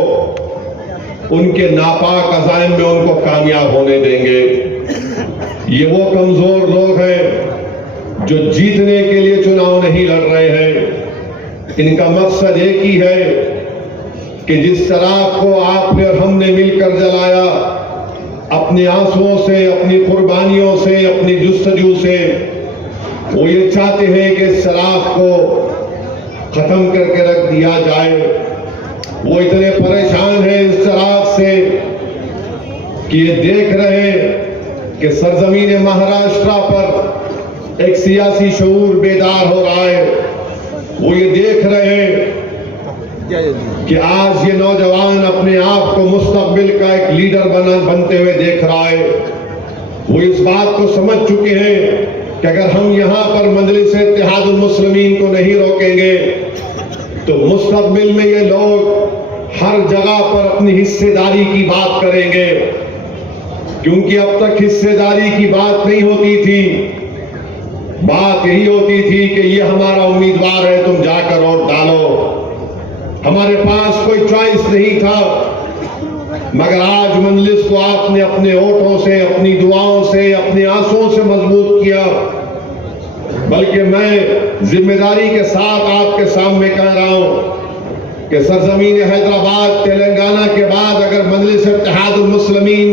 उनके नापाक अज़ाइम में उनको कामयाब होने देंगे। ये वो कमजोर लोग हैं जो जीतने के लिए चुनाव नहीं लड़ रहे हैं। इनका मकसद एक ही है कि जिस चिराग को आपने और हमने मिलकर जलाया, अपने आंसुओं से, अपनी कुर्बानियों से, अपनी जुस्तजू से, वो ये चाहते हैं कि इस चिराग को खत्म करके रख दिया जाए। वो इतने परेशान हैं इस चिराग से कि ये देख रहे हैं कि सरजमीन महाराष्ट्र पर एक सियासी शऊर बेदार हो रहा है। वो ये देख रहे हैं कि आज ये नौजवान अपने आप को मुस्तकबिल का एक लीडर बनते हुए देख रहा है। वो इस बात को समझ चुके हैं कि अगर हम यहां पर मजलिस इत्तेहादुल मुस्लिमीन को नहीं रोकेंगे तो मुस्तकबिल में ये लोग हर जगह पर अपनी हिस्सेदारी की बात करेंगे, क्योंकि अब तक हिस्सेदारी की बात नहीं होती थी। बात यही होती थी कि ये हमारा उम्मीदवार है, तुम जाकर वोट डालो। हमारे पास कोई चॉइस नहीं था। मगर आज मजलिस को आपने अपने वोटों से, अपनी दुआओं से, अपने आंसुओं से मजबूत किया। बल्कि मैं जिम्मेदारी के साथ आपके सामने कह रहा हूं कि सरजमीन हैदराबाद, तेलंगाना के बाद अगर मजलिस इत्तेहादुल मुस्लिमीन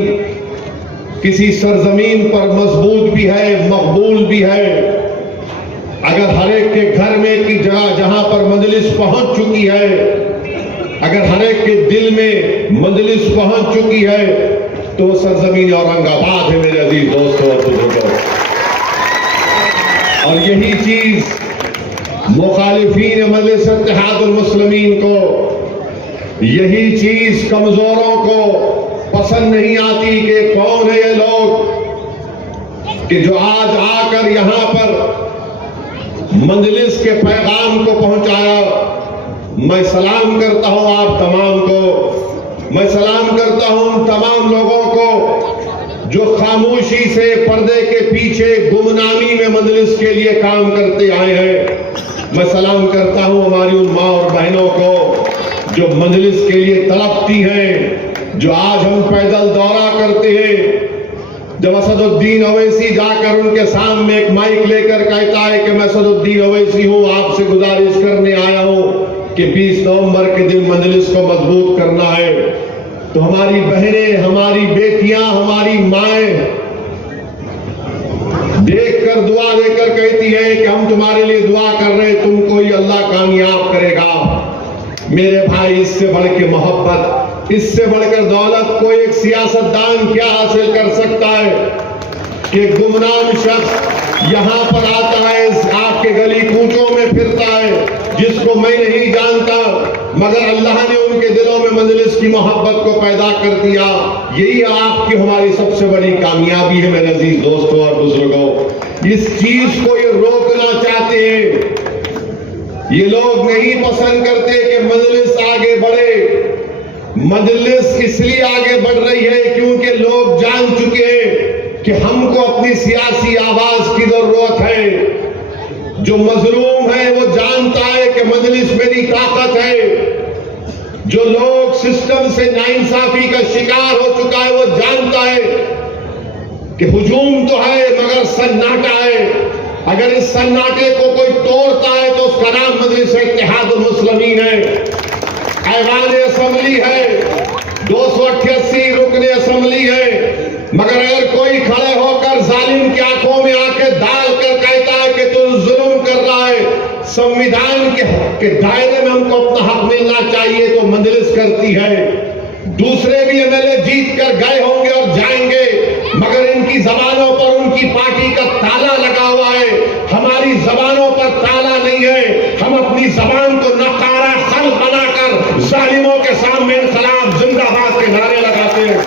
किसी सरजमीन पर मजबूत भी है, मकबूल भी है, अगर हर एक के घर में की जगह जहां पर मजलिस पहुंच चुकी है, अगर हर एक के दिल में मजलिस पहुंच चुकी है, तो सरजमीन औरंगाबाद है मेरे अजीज दोस्तों और बुजुर्गों। और यही चीज मुखालिफीन मजलिस इत्तेहादुल मुस्लिमीन को, यही चीज कमजोरों को पसंद नहीं आती कि कौन है ये लोग कि जो आज आकर यहां पर मजलिस के पैगाम को पहुंचाया। मैं सलाम करता हूं आप तमाम को, मैं सलाम करता हूं उन तमाम लोगों को जो खामोशी से पर्दे के पीछे गुमनामी में मजलिस के लिए काम करते आए हैं। मैं सलाम करता हूं हमारी उन मां और बहनों को जो मजलिस के लिए तड़पती हैं, जो आज हम पैदल दौरा करते हैं। जब असदुद्दीन अवैसी जाकर उनके सामने एक माइक लेकर कहता है कि मैं असदुद्दीन अवैसी हूं, आपसे गुजारिश करने आया हूं कि 20 नवंबर के दिन मजलिस को मजबूत करना है, तो हमारी बहनें, हमारी बेटियां, हमारी माएं देखकर दुआ देकर कहती है कि हम तुम्हारे लिए दुआ कर रहे हैं, तुमको ही अल्लाह कामयाब करेगा। मेरे भाई, इससे बढ़ के मोहब्बत, इससे बढ़कर दौलत को एक सियासतदान क्या हासिल कर सकता है कि एक गुमनाम शख्स यहां पर आता है, आपके गली कूचों में फिरता है, जिसको मैं नहीं जानता, मगर अल्लाह ने उनके दिलों में मजलिस की मोहब्बत को पैदा कर दिया। यही आपकी हमारी सबसे बड़ी कामयाबी है मेरे अजीज दोस्तों और बुजुर्गों। इस चीज को ये रोकना चाहते हैं, ये लोग नहीं पसंद करते कि मजलिस आगे बढ़े। मजलिस इसलिए आगे बढ़ रही है क्योंकि लोग जान चुके हैं कि हमको अपनी सियासी आवाज की जरूरत है। जो मजलूम है वो जानता है कि मजलिस मेरी ताकत है। जो लोग सिस्टम से नाइंसाफी का शिकार हो चुका है वो जानता है कि हुजूम तो है मगर सन्नाटा है। अगर इस सन्नाटे को कोई तोड़ता है तो उसका नाम मजलिस इत्तेहादुल मुस्लिमीन है, ऐवान असेंबली है, 288 रुकने असेंबली है। मगर अगर कोई खड़े होकर जालिम की आंखों में आंखें डालकर कहता है कि तू जुल्म कर रहा है, संविधान के दायरे में हमको अपना हक मिलना चाहिए, तो मजलिस करती है। दूसरे भी एमएलए जीत कर गए होंगे और जाएंगे, मगर इनकी जबानों पर उनकी पार्टी का ताला लगा हुआ है। हमारी जबानों पर ताला नहीं है। हम अपनी जबान को नकारा खल बनाकर जालिमों के सामने इनकलाब जिंदाबाद के नारे लगाते हैं।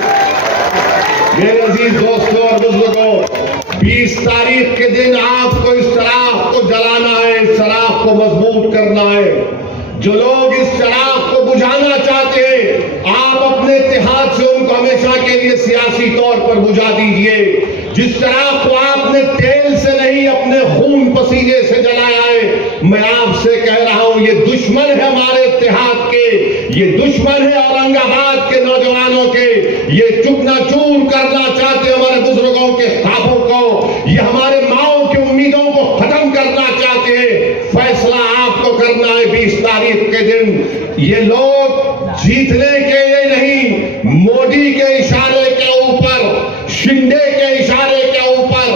मेरे अजीज दोस्तों और बुजुर्गों, 20 तारीख के दिन आपको इस चिराग को जलाना है, इस चिराग को मजबूत करना है। जो लोग इस चिराग को बुझाना चाहते हैं, आप अपने इत्तेहाद से उनको हमेशा के लिए सियासी तौर पर बुझा दीजिए। जिस चिराग को आपने तेल से नहीं अपने खून पसीने से जलाया है, मैं आपसे कह रहा हूं ये दुश्मन है हमारे इत्तेहाद के, ये दुश्मन है औरंगाबाद के नौजवानों के, ये चूर करना चाहते हमारे बुजुर्गों के ख्वाबों को, ये हमारे माओं की उम्मीदों को खत्म करना चाहते हैं। फैसला आपको करना है 20 तारीख के दिन। ये लोग जीतने के लिए नहीं, मोदी के इशारे के ऊपर, शिंदे के इशारे के ऊपर,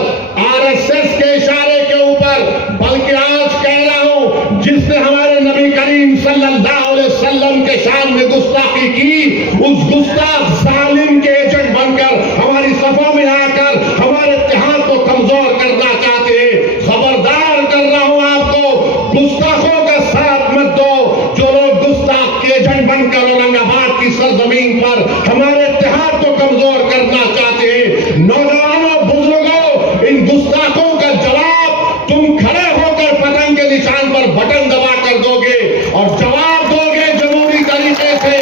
आरएसएस के इशारे के ऊपर, बल्कि आज कह रहा हूं जिसने हमारे नबी करीम सल्लल्लाहु अलैहि वसल्लम के शान में गुस्ताखी की, उस गुस्ताख जालिम के एजेंट बनकर हमारी सफों में आकर हमारे इत्तेहाद को कमजोर करना चाहते हैं। खबरदार कर रहा हूं आपको, गुस्ताखों का साथ मत दो। जो लोग गुस्ताख के एजेंट बनकर औरंगाबाद की सरजमीन पर हमारे इत्तेहाद को कमजोर करना चाहते हैं, नौजवानों, बुजुर्गों, इन गुस्ताखों का जवाब तुम खड़े होकर पतंग के निशान पर बटन दबा कर दोगे और जवाब दोगे जमहूरी तरीके से।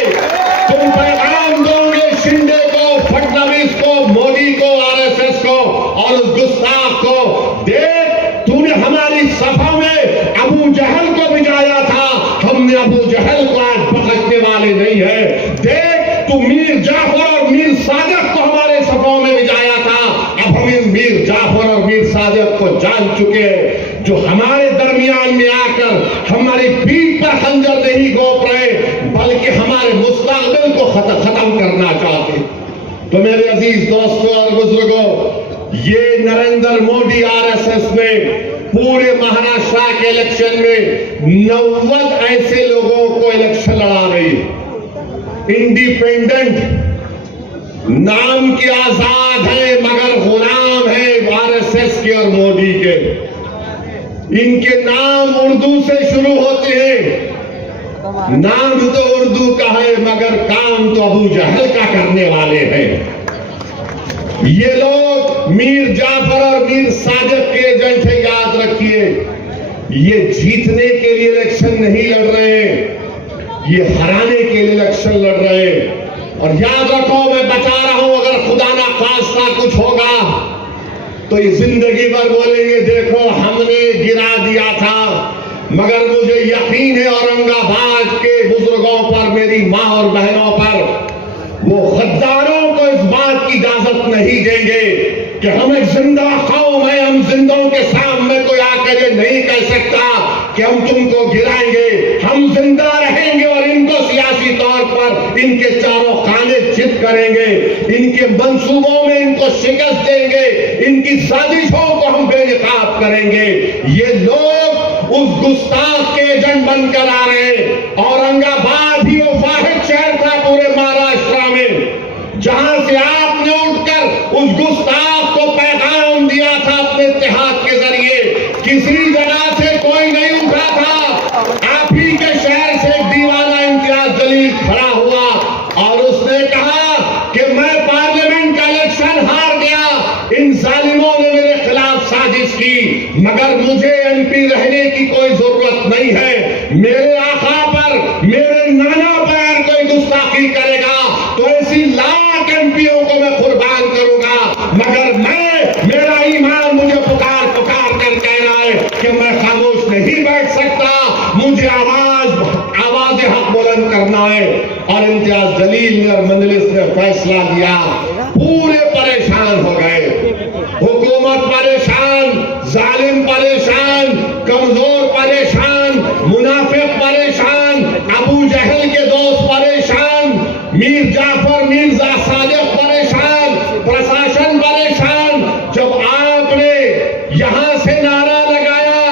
तुम पैगाम दोगे शिंदे को, फडणवीस को, मोदी को, आरएसएस को और उस गुस्ताख को, देख तूने हमारी सभा में अबू जहल को भिजाया था, हमने अबू जहल को आज बख्शने वाले नहीं है। देख तू मीर जाफर और मीर सादिक को हमारे सभाओं में भिजाया था, अब हम मीर जाफर और मीर सादिक को जान चुके हैं, जो हमारे दरमियान में आकर हमारी पीठ पर खंजर नहीं गोप रहे, बल्कि हमारे मुस्तकबिल को खत्म करना चाहते। तो मेरे अजीज दोस्तों और बुजुर्गों, ये नरेंद्र मोदी आरएसएस ने पूरे महाराष्ट्र के इलेक्शन में 90 ऐसे लोगों को इलेक्शन लड़ा रही, इंडिपेंडेंट, नाम की आजाद है मगर गुलाम है आरएसएस के और मोदी के। इनके नाम उर्दू से शुरू होते हैं, नाम तो उर्दू का है मगर काम तो अबू जहल का करने वाले हैं। ये लोग मीर जाफर और मीर सादिक के एजेंट है, याद रखिए। ये जीतने के लिए इलेक्शन नहीं लड़ रहे हैं, ये हराने के लिए इलेक्शन लड़ रहे हैं। और याद रखो, मैं बता रहा हूं, अगर खुदा ना खास्ता कुछ होगा तो ये जिंदगी भर बोलेंगे देखो हमने गिरा दिया था, मगर मुझे यकीन है औरंगाबाद के बुजुर्गों पर, मेरी माँ और बहनों पर, वो गद्दारों को इस बात की इजाजत नहीं देंगे कि हम एक जिंदा कौम है, हम जिंदों के सामने कोई आकर ये नहीं कह सकता कि हम तुमको गिराएंगे। हम जिंदा रहेंगे और इनको सियासी तौर पर इनके चारों खाने चित करेंगे, इनके मंसूबों में इनको शिकस्त देंगे, इनकी साजिशों को हम बेनकाब करेंगे। ये लोग उस गुस्ताख के एजेंट बनकर आ रहे हैं। औरंगाबाद ही वो वाहिद शहर था पूरे महाराष्ट्र में जहां से आपने उठकर उस गुस्ताख को पैगाम दिया था अपने इत्तेहाद के जरिए। किसी जगह से कोई नहीं उठा था, आप ही के शहर से एक दीवाना इम्तियाज जलील खड़ा हुआ और उसने कहा कि मैं पार्लियामेंट का इलेक्शन हार गया, इन जालिमों ने मेरे खिलाफ साजिश की, मगर मुझे एमपी रहने की कोई जरूरत नहीं है। मेरे आका पर, मेरे नाना पर कोई गुस्ताखी करेगा तो ऐसी लाख एमपीओ को मैं कुर्बान करूंगा, मगर मेरा ईमान मुझे पुकार पुकार कर कह रहा है कि मैं खामोश नहीं बैठ सकता, मुझे आवाज हक बुलंद करना है। और इम्तियाज जलील ने और मजलिस ने फैसला लिया। पूरे परेशान हो गए, हुकूमत परेशान, जालिम परेशान, कमजोर परेशान, मुनाफिक परेशान, अबू जहल के दोस्त परेशान, मीर जाफर मिर्जा सादिक परेशान, प्रशासन परेशान। जब आपने यहां से नारा लगाया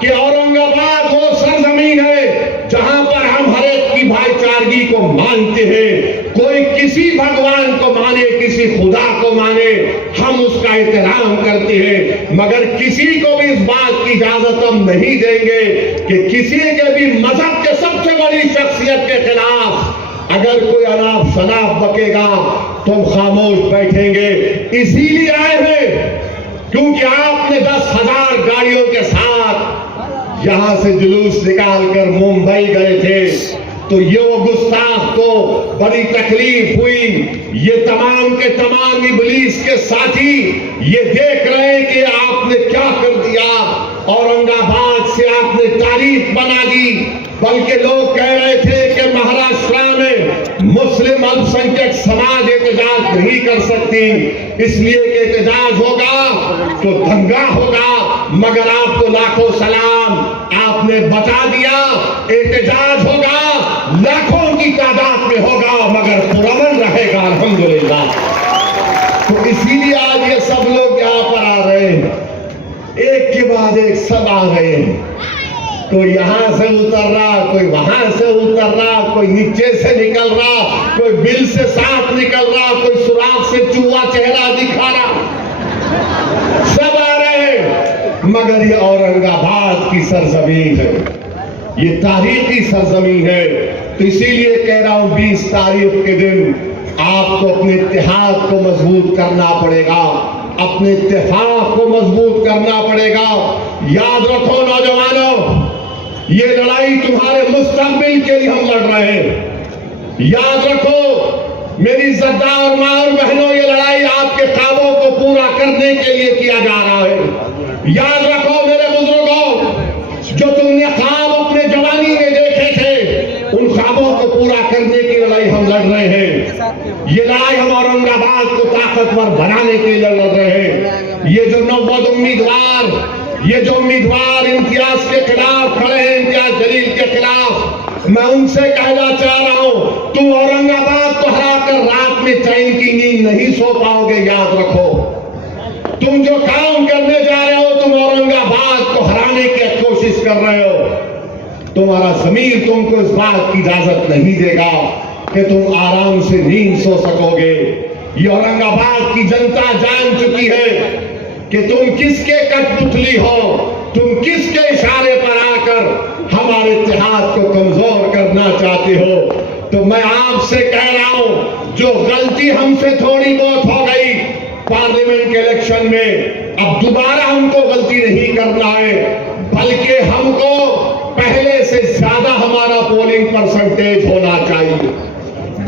कि औरंगाबाद वो सरजमीन है जहां पर हम हर एक की भाईचारगी को मानते हैं, कोई किसी भगवान को माने, किसी खुदा को माने, हम उसका एहतराम करते हैं, मगर किसी को भी इस बात की इजाजत हम नहीं देंगे कि किसी के भी मजहब के सबसे बड़ी शख्सियत के खिलाफ अगर कोई अनाप शनाप बकेगा तो हम खामोश बैठेंगे। इसीलिए आए हैं क्योंकि आपने 10,000 गाड़ियों के साथ यहां से जुलूस निकालकर मुंबई गए थे, तो ये वो गुस्ताख को बड़ी तकलीफ हुई। ये तमाम के तमाम इब्लीस के साथी ये देख रहे हैं कि आपने क्या कर दिया, औरंगाबाद से आपने तारीख बना दी। बल्कि लोग कह रहे थे कि महाराष्ट्र में मुस्लिम अल्पसंख्यक समाज एहतजाज नहीं कर सकती, इसलिए कि एहतजाज होगा तो दंगा होगा, मगर आपको लाखों सलाम, आपने बता दिया एहतजाज होगा, लाखों की तादाद में होगा, मगर पुरअमन रहेगा अल्हम्दुलिल्लाह। तो इसीलिए आज ये सब लोग यहां पर आ रहे हैं, एक के बाद एक सब आ रहे हैं। कोई यहां से उतर रहा, कोई वहां से उतर रहा, कोई नीचे से निकल रहा, कोई बिल से साफ निकल रहा, कोई सुराख से चूहा चेहरा दिखा रहा, सब आ रहे हैं। मगर ये औरंगाबाद की सरजमीन है, ये तारीखी सरजमीन है। तो इसीलिए कह रहा हूं 20 तारीख के दिन आपको अपने इत्तेहाद को मजबूत करना पड़ेगा, अपने इत्तेफाक को मजबूत करना पड़ेगा। याद रखो नौजवानों, ये लड़ाई तुम्हारे मुस्तकबिल के लिए हम लड़ रहे हैं। याद रखो मेरी इज्जतदार मां और बहनों, ये लड़ाई आपके ख्वाबों को पूरा करने के लिए किया जा रहा है। याद रखो मेरे बुजुर्गों, जो तुमने ख्वाब अपने जवानी में देखे थे, उन ख्वाबों को पूरा करने की लड़ाई हम लड़ रहे हैं। ये लड़ाई हम औरंगाबाद को ताकतवर बनाने के लिए लड़ रहे हैं। ये जो नौबत उम्मीदवार, ये जो उम्मीदवार इम्तियाज के खिलाफ खड़े हैं, इम्तियाज जलील के खिलाफ, मैं उनसे कहना चाह रहा हूं, तुम औरंगाबाद को हराकर रात में चैन की नींद नहीं सो पाओगे। याद रखो, तुम जो काम करने जा रहे हो, तुम औरंगाबाद को हराने की कोशिश कर रहे हो। तुम्हारा ज़मीर तुमको इस बात की इजाजत नहीं देगा कि तुम आराम से नींद सो सकोगे। ये औरंगाबाद की जनता जान चुकी है कि तुम किसके कठपुतली हो, तुम किसके इशारे पर आकर हमारे इत्तेहाद को कमजोर करना चाहते हो। तो मैं आपसे कह रहा हूं, जो गलती हमसे थोड़ी बहुत हो गई पार्लियामेंट के इलेक्शन में, अब दोबारा हमको गलती नहीं करना है, बल्कि हमको पहले से ज्यादा हमारा पोलिंग परसेंटेज होना चाहिए।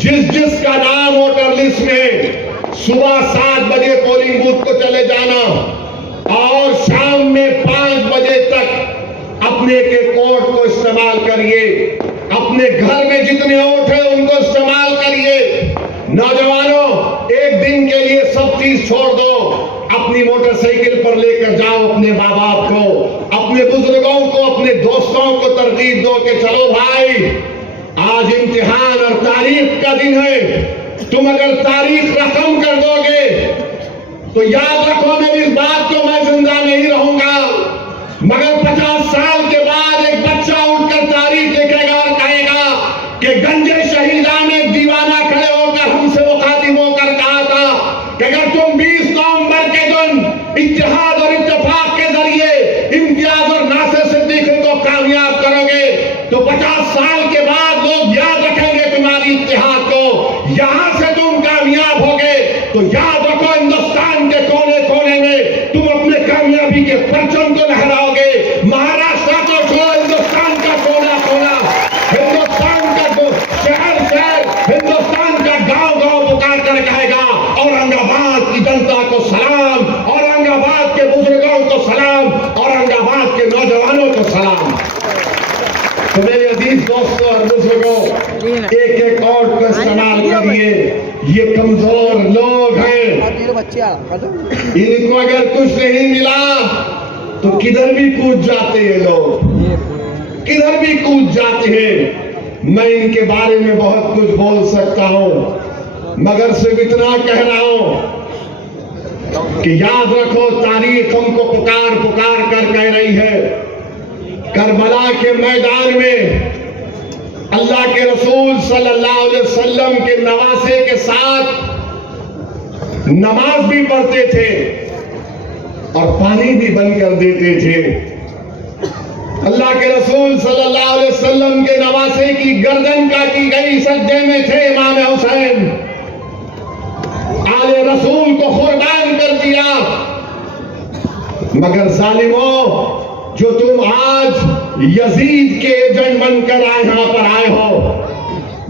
जिसका नाम वोटर लिस्ट में, सुबह 7 बजे पोलिंग बूथ को चले जाना और शाम में 5 बजे तक अपने के कोड को इस्तेमाल करिए। अपने घर में जितने वोट है उनको इस्तेमाल करिए। नौजवानों, एक दिन के लिए सब चीज छोड़ दो, अपनी मोटरसाइकिल पर लेकर जाओ अपने माँ बाप को, अपने बुजुर्गों को, अपने दोस्तों को तरगीब दो कि चलो भाई, आज इम्तिहान और तारीख का दिन है। तुम अगर तारीख रकम कर दोगे तो याद रखो मेरी इस बात को, मैं जिंदा नहीं रहूंगा, मगर 50 साल के बाद एक बच्चा उठकर तारीख लिखेगा और कहेगा कि गंजे शहीदा में दीवाना खड़े होकर हमसे मुखातिब होकर कहा था कि अगर तुम 20 नवंबर के दिन इत्तेहाद और इत्तेफाक के जरिए इम्तियाज और नासिर सिद्दीकी को कामयाब करोगे तो 50 साल के बाद लोग याद रखेंगे तुम्हारी इत्तेहाद को। यहां से तुम कामयाब होगे तो याद रखो, हिंदुस्तान के कोने कोने में तुम अपने कामयाबी के परचम को लहराओगे। महाराष्ट्र को छोड़ो, हिंदुस्तान का कोना कोना, हिंदुस्तान का शहर शहर, हिंदुस्तान का गांव गांव पुकार कर कहेगा औरंगाबाद की जनता को सलाम, औरंगाबाद के बुजुर्गों को सलाम, औरंगाबाद के नौजवानों को सलाम। तो मेरे अजीज दोस्तों और बुजुर्गों, एक एक और का इस्तेमाल करिए। ये कमजोर लोग हैं, इनको अगर कुछ नहीं मिला तो किधर भी कूद जाते हैं लोग, किधर भी कूद जाते हैं। मैं इनके बारे में बहुत कुछ बोल सकता हूं, मगर सिर्फ इतना कह रहा हूं कि याद रखो, तारीख हमको पुकार पुकार कर कह रही है। करबला के मैदान में अल्लाह के रसूल सल्लल्लाहु अलैहि वसल्लम के नवासे के साथ नमाज भी पढ़ते थे और पानी भी बंद कर देते थे। अल्लाह के रसूल सल्लल्लाहु अलैहि वसल्लम के नवासे की गर्दन काटी गई, सज्जे में थे इमाम हुसैन, आले रसूल को कुर्बान कर दिया। मगर जालिमों, जो तुम आज यजीद के एजेंट बनकर यहां पर आए हो,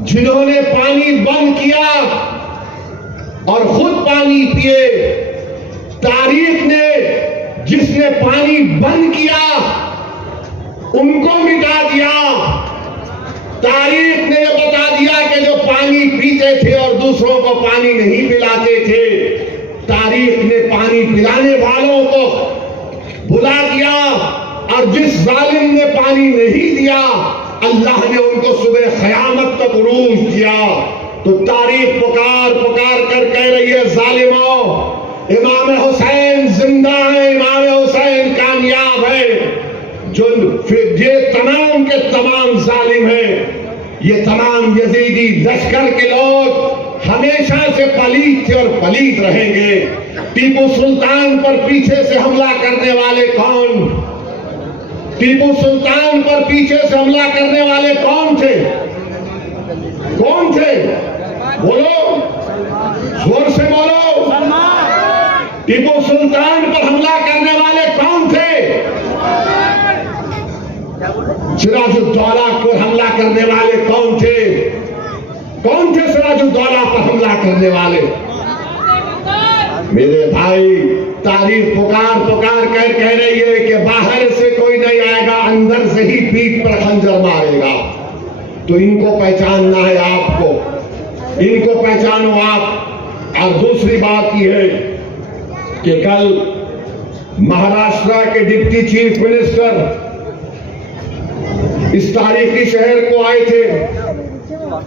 जिन्होंने पानी बंद किया और खुद पानी पिए, तारीख ने जिसने पानी बंद किया उनको मिटा दिया। तारीख ने यह बता दिया कि जो पानी पीते थे और दूसरों को पानी नहीं पिलाते थे, तारीख ने पानी पिलाने वालों को भुला दिया, और जिस जालिम ने पानी नहीं दिया अल्लाह ने उनको सुबह क़यामत तक उरूज दिया। तो तारीख पुकार पुकार कर कह रही है, जालिमों, इमाम हुसैन जिंदा है, इमाम हुसैन कामयाब है। जो ये तमाम के तमाम जालिम हैं, ये तमाम यजीदी लश्कर के लोग हमेशा से पलीत थे और पलीत रहेंगे। टीपू सुल्तान पर पीछे से हमला करने वाले कौन? टीपू सुल्तान पर पीछे से हमला करने वाले कौन थे? कौन थे? बोलो, जोर से बोलो। टीपू सुल्तान पर हमला करने वाले कौन थे? सिराजुद्दौला पर हमला करने वाले कौन थे? कौन थे सिराजुद्दौला पर हमला करने वाले? मेरे भाई, तारीख पुकार पुकार कर कह रही है कि बाहर से कोई नहीं आएगा, अंदर से ही पीठ पर खंजर मारेगा। तो इनको पहचानना है आपको, इनको पहचानो आप। और दूसरी बात यह है कि कल महाराष्ट्र के डिप्टी चीफ मिनिस्टर इस तारीखी शहर को आए थे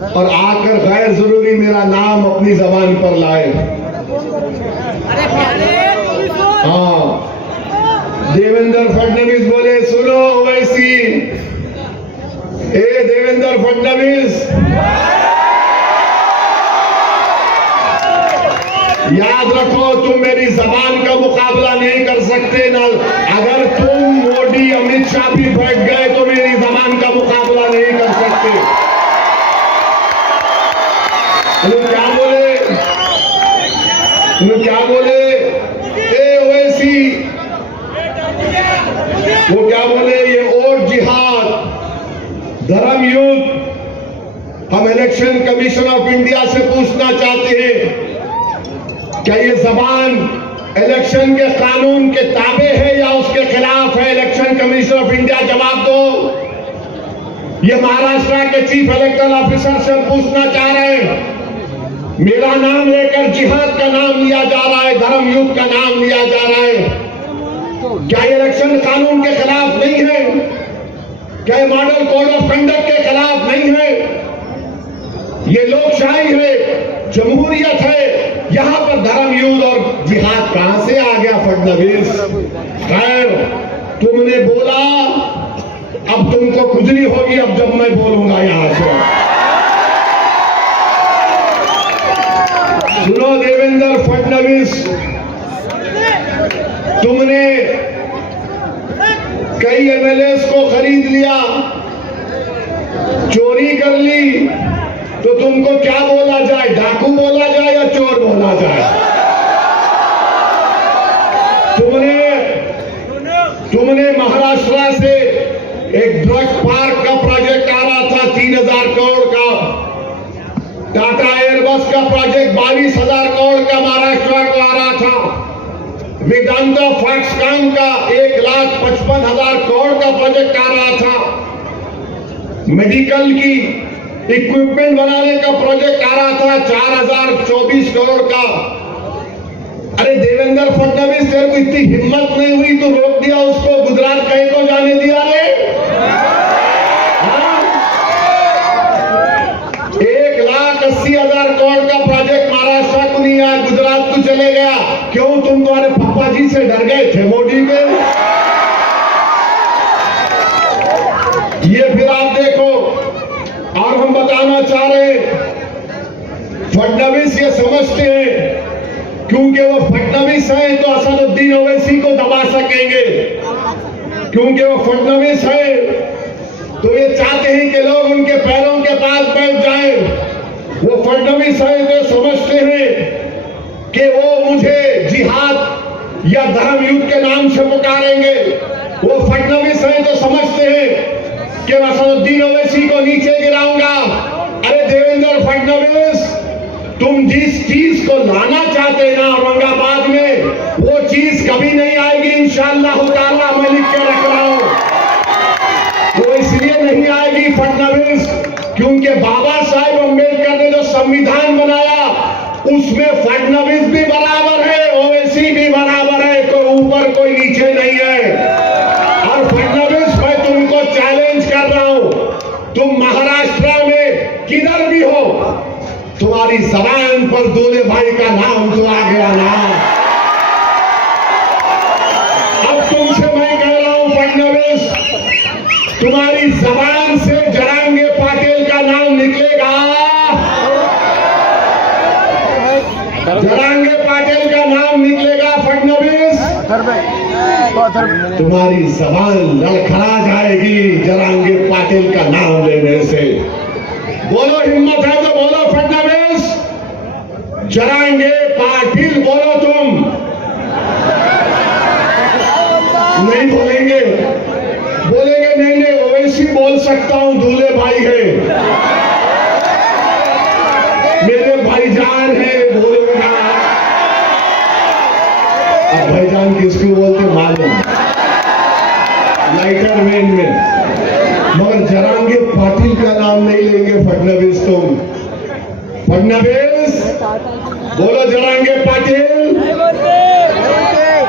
और आकर गैर जरूरी मेरा नाम अपनी जबान पर लाए। हाँ, देवेंद्र फडणवीस बोले, सुनो ओवैसी, ए देवेंद्र फडणवीस, याद रखो तुम मेरी जबान का मुकाबला नहीं कर सकते ना। अगर तुम मोदी अमित शाह भी बैठ गए तो मेरी जबान का मुकाबला नहीं कर सकते। तुम क्या बोले? तुम क्या बोले? ए ओवैसी, वो क्या बोले? ये वोट जिहाद, धर्म युद्ध। हम इलेक्शन कमीशन ऑफ इंडिया से पूछना चाहते हैं, क्या ये जबान इलेक्शन के कानून के ताबे है या उसके खिलाफ है? इलेक्शन कमीशन ऑफ इंडिया जवाब दो। ये महाराष्ट्र के चीफ इलेक्टोरल ऑफिसर से हम पूछना चाह रहे हैं, मेरा नाम लेकर जिहाद का नाम लिया जा रहा है, धर्म युद्ध का नाम लिया जा रहा है। क्या ये इलेक्शन कानून के खिलाफ नहीं है? क्या ये मॉडल कोड ऑफ कंडक्ट के खिलाफ नहीं है? ये लोकशाही है, जमहूरियत है, यहां पर धर्म युद्ध और जिहाद कहां से आ गया फडणवीस? खैर, तुमने बोला, अब तुमको खुजली होगी अब जब मैं बोलूंगा यहां से। सुनो देवेंद्र फडणवीस, तुमने कई एमएलए को खरीद लिया, चोरी कर ली, तो तुमको क्या बोला जाए? डाकू बोला जाए या चोर बोला जाए? तुमने महाराष्ट्र से एक ड्रग पार्क का प्रोजेक्ट आ रहा था 3000 करोड़ का, टाटा एयरबस का प्रोजेक्ट 22,000 करोड़ का महाराष्ट्र को आ रहा था, वेदांता फॉक्सकॉन का 1,55,000 करोड़ का प्रोजेक्ट आ रहा था, मेडिकल की इक्विपमेंट बनाने का प्रोजेक्ट आ रहा था 4,024 करोड़ का। अरे देवेंद्र फडणवीस, तेरे को इतनी हिम्मत नहीं हुई तो रोक दिया उसको, गुजरात कहीं को जाने दिया रे? 1,80,000 करोड़ का प्रोजेक्ट महाराष्ट्र को नहीं आया, गुजरात को चले गया। क्यों? तुम तुम्हारे पप्पा जी से डर गए थे मोदी के? ये फिर आप देखो। और हम बताना चाह रहे हैं, फडणवीस ये समझते हैं क्योंकि वो फडणवीस है तो असदुद्दीन ओवैसी को दबा सकेंगे, क्योंकि वो फडणवीस है तो ये चाहते हैं कि लोग उनके पैरों के पास बैठ जाएं। वो फडणवीस है तो समझते हैं कि वो मुझे जिहाद या धर्म युद्ध के नाम से पुकारेंगे। वो फडणवीस है तो समझते हैं कि मैं असदुद्दीन ओवैसी को नीचे गिराऊंगा। अरे देवेंद्र फडणवीस, तुम जिस चीज को लाना चाहते हैं ना औरंगाबाद में, वो चीज कभी नहीं आएगी इंशाअल्लाह ताला, मैं लिख के रख रहा हूं। वो इसलिए नहीं आएगी फडणवीस क्योंकि बाबा साहेब अम्बेडकर ने जो संविधान बनाया उसमें फडणवीस भी बराबर है, ओवैसी भी बराबर है, कोई ऊपर कोई नीचे नहीं है। और फडणवीस, मैं तुमको चैलेंज कर रहा हूं, तुम महाराष्ट्र में किधर भी हो, तुम्हारी जबान पर दूल्हे भाई का नाम तो आ गया ना। अब तुमसे मैं कह रहा हूं फडणवीस, तुम्हारी जबान से जरांगे पाटिल का नाम निकलेगा, जरांगे पाटिल का नाम निकलेगा फडणवीस, तुम्हारी जबान लड़खड़ा जाएगी जरांगे पाटिल का नाम लेने से। बोलो, हिम्मत है तो बोलो फडणवीस, जरांगे पाटिल बोलो। तुम नहीं बोलेंगे? बोलेंगे नहीं नहीं, ओवैसी बोल सकता हूं, दूल्हे भाई है, मेरे भाईजान है, बोलूंगा। अब भाईजान किसको बोलते मालूम? लाइटर वेन में, मगर जरांगे पाटिल का नाम नहीं लेंगे फडणवीस। तुम फडणवीस बोलो, जरांगे पाटिल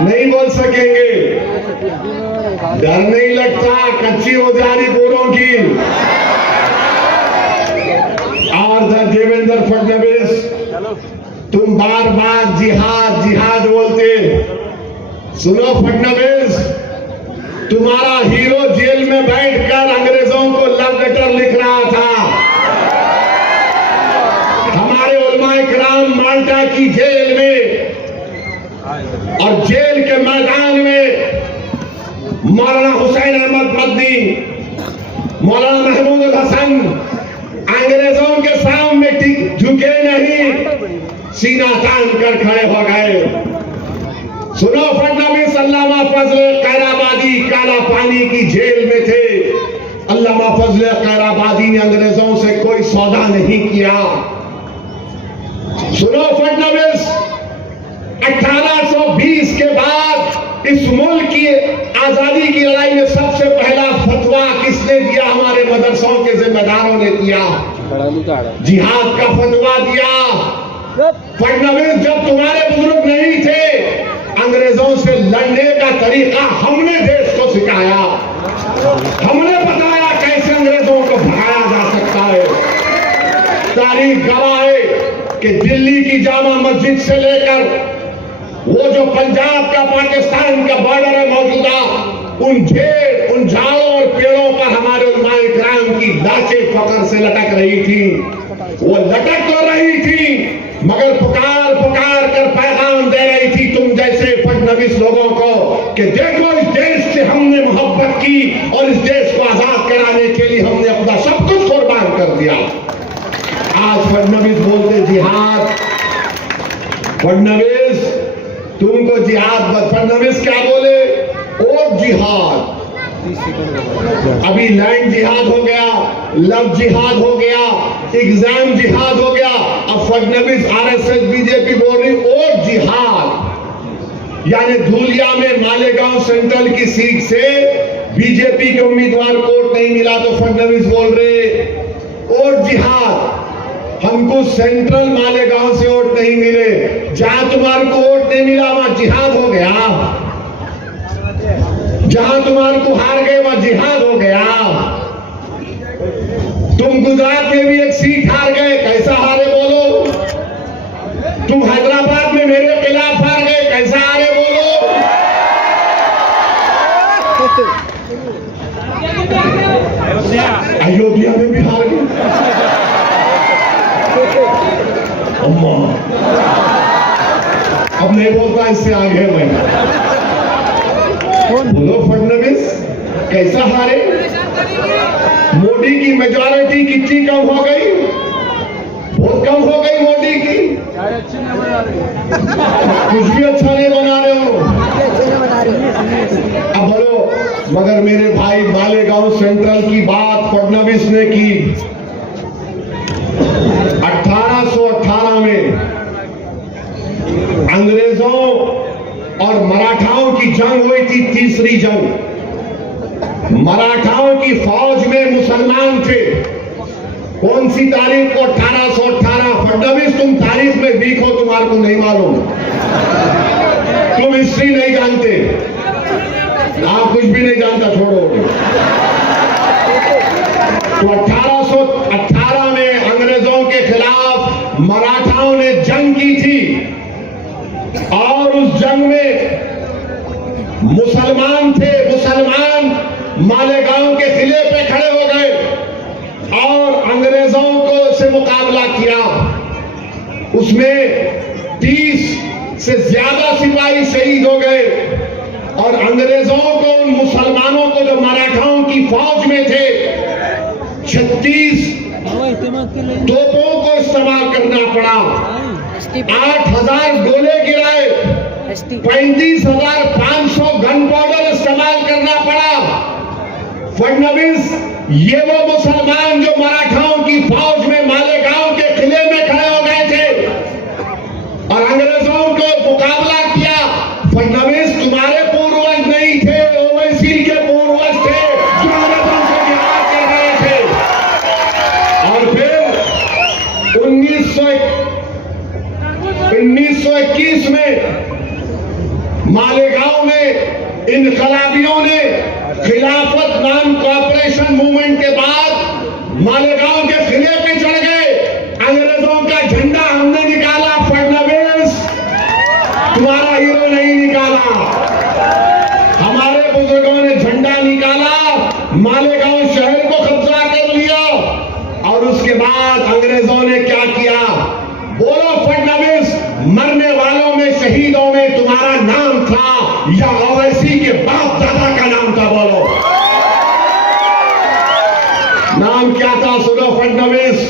नहीं बोल सकेंगे। डर नहीं लगता कच्ची औजारी बोरों की। और देवेंद्र फडणवीस, तुम बार बार जिहाद जिहाद बोलते। सुनो फडणवीस, तुम्हारा हीरो जेल में बैठकर अंग्रेजों को लव लेटर लिख रहा था। हमारे उलमाए किराम माल्टा की जेल में और जेल के मैदान में मौलाना हुसैन अहमद मदनी, मौलाना महमूद हसन अंग्रेजों के सामने झुके नहीं, सीना तान कर खड़े हो गए। सुनो फडणवीस, अल्लामा फजल कैराबादी काला पानी की जेल में थे। अल्लामा फजल कैराबादी ने अंग्रेजों से कोई सौदा नहीं किया। सुनो फडणवीस, 1820 के बाद इस मुल्क की आजादी की लड़ाई में सबसे पहला फतवा किसने दिया? हमारे मदरसों के जिम्मेदारों ने दिया, जिहाद का फतवा दिया। फडणवीस, जब तुम्हारे बुजुर्ग नहीं थे, अंग्रेजों से लड़ने का तरीका हमने देश को सिखाया, हमने बताया कैसे अंग्रेजों को भगाया जा सकता है। तारीख गवाह है कि दिल्ली की जामा मस्जिद से लेकर वो जो पंजाब का पाकिस्तान का बॉर्डर है मौजूदा, उन झाड़ों और पेड़ों पर हमारे उलमाए किराम की लाशें फकर से लटक रही थी। वो लटक तो रही थी मगर पुकार पुकार कर पैगाम दे रही थी तुम जैसे फडणवीस लोगों को कि देखो, इस देश से हमने मोहब्बत की और इस देश को आजाद कराने के लिए हमने अपना सब कुछ कुर्बान कर दिया। आज फडणवीस बोलते जिहाद। फडणवीस तुमको जिहाद, फडणवीस क्या बोले? और जिहाद। अभी लैंड जिहाद हो गया, लव जिहाद हो गया, एग्जाम जिहाद हो गया। अब फडणवीस आरएसएस बीजेपी बोल रही और जिहाद। यानी धूलिया में मालेगांव सेंट्रल की सीट से बीजेपी के उम्मीदवार को वोट नहीं मिला तो फडणवीस बोल रहे और जिहाद। हमको सेंट्रल मालेगांव से वोट नहीं मिले, जहां तुम्हारे को वोट नहीं मिला वहां जिहाद हो गया, जहां तुम्हारे को हार गए वहां जिहाद हो गया। तुम गुजरात में भी एक सीट हार गए, कैसा हारे बोलो? तुम हैदराबाद में मेरे खिलाफ हार गए, कैसा हारे बोलो? अयोध्या में भी हार गए। अम्मा अब नहीं बोलता, इससे आगे मैं बोलो। फडणवीस कैसा हारे? मोदी की मेजॉरिटी कितनी कम हो गई? बहुत कम हो गई मोदी की। कुछ भी अच्छा नहीं बना रहे हो। अब बोलो, मगर मेरे भाई मालेगांव सेंट्रल की बात फडणवीस ने की। 1818 में अंग्रेजों और मराठाओं की जंग हुई थी, तीसरी जंग। मराठाओं की फौज में मुसलमान थे। कौन सी तारीख को? 1818। फडणवीस तुम तारीख में वीक हो, तुम्हारे को नहीं मालूम, तुम हिस्ट्री नहीं जानते, आप कुछ भी नहीं जानता, छोड़ो। तो 1818 में अंग्रेजों के खिलाफ मराठाओं ने जंग की थी और उस जंग में मुसलमान थे। मुसलमान मालेगांव के किले पे खड़े हो गए और अंग्रेजों को से मुकाबला किया। उसमें 30 से ज्यादा सिपाही शहीद हो गए और अंग्रेजों को, उन मुसलमानों को जो मराठाओं की फौज में थे, 36 तोपों को इस्तेमाल करना पड़ा। 8,000 गोले गिराए, 35,500 गन पाउडर इस्तेमाल करना पड़ा। फडणवीस, ये वो मुसलमान जो मराठाओं की फौज में मालेगांव के किले में खड़े हो गए थे और अंग्रेजों को मुकाबला किया। फडणवीस, तुम्हारे पूर्वज नहीं थे, ओवैसी के पूर्वज थे जो अंग्रेजों से जिहाद कर रहे थे। और फिर 1921 में मालेगांव में इनकलाबियों ने खिलाफत नाम कॉर्पोरेशन मूवमेंट के बाद मालेगांव के किले पे चढ़ गए। अंग्रेजों का झंडा हमने निकाला, फडणवीस तुम्हारा हीरो नहीं निकाला। हमारे बुजुर्गों ने झंडा निकाला, मालेगांव शहर को कब्जा कर लिया और उसके बाद अंग्रेजों ने क्या किया? बोलो फडणवीस, मरने वालों में, शहीदों में तुम्हारा नाम था या ओवैसी के बाप दादा का नाम था? बोलो, नाम क्या था? सुनो फडणवीस,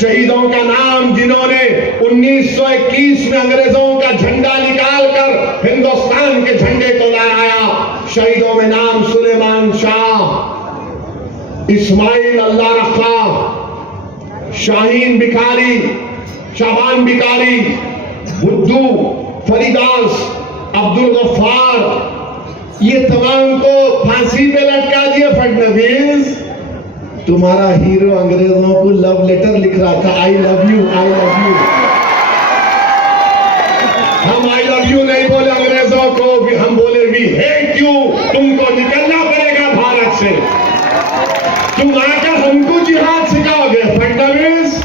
शहीदों का नाम जिन्होंने 1921 में अंग्रेजों का झंडा निकालकर हिंदुस्तान के झंडे को लहराया, शहीदों में नाम सुलेमान शाह, इस्माइल अल्लाह रखा, शाहीन बिकारी, शाबान बिकारी, बुद्धू, फरीदास, अब्दुल गफ्फार, ये तमाम को फांसी पे लटका दिए। फडणवीस, तुम्हारा हीरो अंग्रेजों को लव लेटर लिख रहा था, I love you, I love you. हम आई लव यू नहीं बोले अंग्रेजों को, हम बोले वी हेट यू। तुमको निकलना पड़ेगा भारत से। तुम आकर हमको जिहाद सिखाओगे फडणवीस?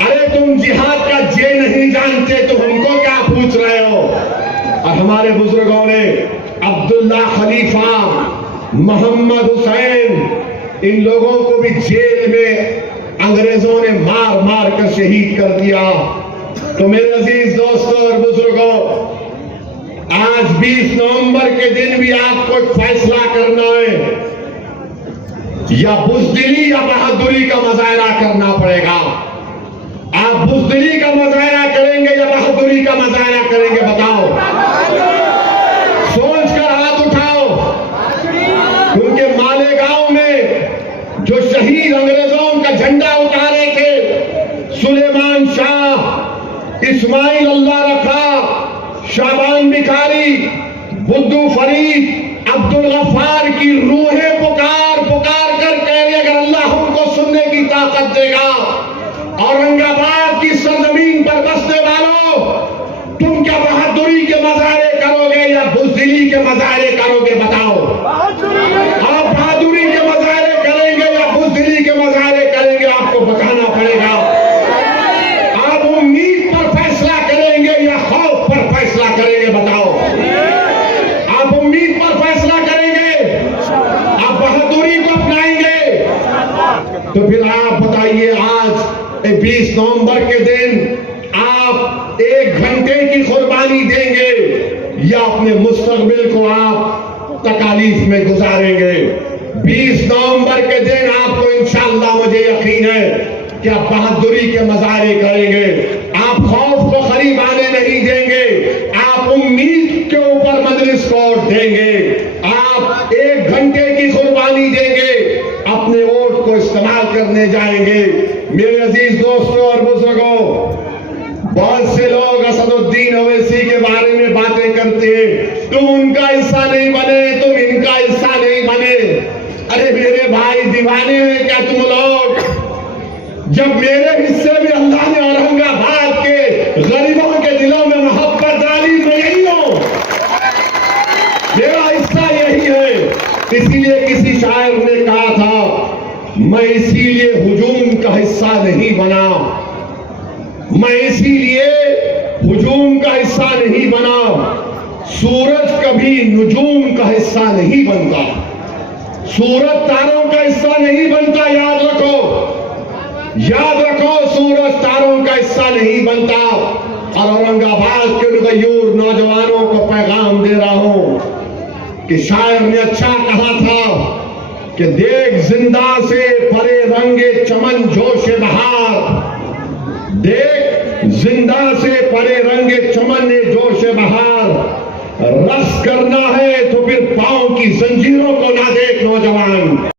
अरे तुम जिहाद का जे नहीं जानते तो हमको क्या पूछ रहे हो? और हमारे बुजुर्गों ने अब्दुल्ला खलीफा, मोहम्मद हुसैन, इन लोगों को भी जेल में अंग्रेजों ने मार मार कर शहीद कर दिया। तो मेरे अजीज दोस्तों और बुजुर्गों, आज 20 नवंबर के दिन भी आपको एक फैसला करना है, या बुज़दिली या बहादुरी का मुजाहरा करना पड़ेगा। आप बुज़दिली का मुजाहरा करेंगे या बहादुरी का मुजाहरा करेंगे? बताओ, सोचकर हाथ उठाओ। उनके मालेगांव में जो शहीद अंग्रेजों का झंडा उतारे थे, सुलेमान शाह, इस्माइल अल्लाह रखा, शाबान बिखारी, बुद्धू फरीद, अब्दुल गफ्फार की रूहें पुकार पुकार कर कह रही, अगर अल्लाह हमको सुनने की ताकत देगा, औरंगाबाद की सरजमीन पर बसने वालों, तुम क्या बहादुरी के मुजाहरे करोगे या बुज़दिली के मुजाहरे करोगे? बताओ, आप बहादुरी के मुजाहरे करेंगे या बुज़दिली के मुजाहरे करेंगे? आपको बताना पड़ेगा। आप उम्मीद पर फैसला करेंगे या खौफ पर फैसला करेंगे? बताओ, आप उम्मीद पर फैसला करेंगे, आप बहादुरी को अपनाएंगे? तो फिर आप बताइए, आज 20 नवंबर के दिन आप 1 घंटे की कुर्बानी देंगे या अपने मुस्तकबिल को आप तकालीफ में गुजारेंगे? 20 नवंबर के दिन आपको इंशाअल्लाह, मुझे यकीन है कि आप बहादुरी के मुजाहरे करेंगे। आप खौफ को करीब आने नहीं देंगे, आप उम्मीद के ऊपर मजलिस को वोट देंगे। आप 1 घंटे की कुर्बानी देंगे, अपने वोट को इस्तेमाल करने जाएंगे। मेरे अजीज दोस्तों और बुजुर्गों, बहुत से लोग असदुद्दीन ओवैसी के बारे में बातें करते हैं, तुम उनका हिस्सा नहीं बने, तुम इनका हिस्सा नहीं बने। अरे मेरे भाई दीवाने हैं क्या तुम लोग? जब मेरे हिस्से में अल्लाह ने औरंगाबाद के गरीबों के दिलों में मोहब्बत डाली, मैं यही हूं, मेरा हिस्सा यही है। इसीलिए किसी शायर ने कहा था, मैं इसीलिए हुजूम का हिस्सा नहीं बना, मैं इसीलिए हुजूम का हिस्सा नहीं बना। सूरज कभी नुजूम का हिस्सा नहीं बनता, सूरज तारों का हिस्सा नहीं बनता। याद रखो, याद रखो, सूरज तारों का हिस्सा नहीं बनता। और औरंगाबाद के गयूर नौजवानों को पैगाम दे रहा हूं कि शायर ने अच्छा कहा था कि देख जिंदा से परे रंगे चमन जोश बहार, देख जिंदा से परे रंगे चमन ने जोश बहार। रस करना है तो फिर पांव की जंजीरों को ना देख नौजवान।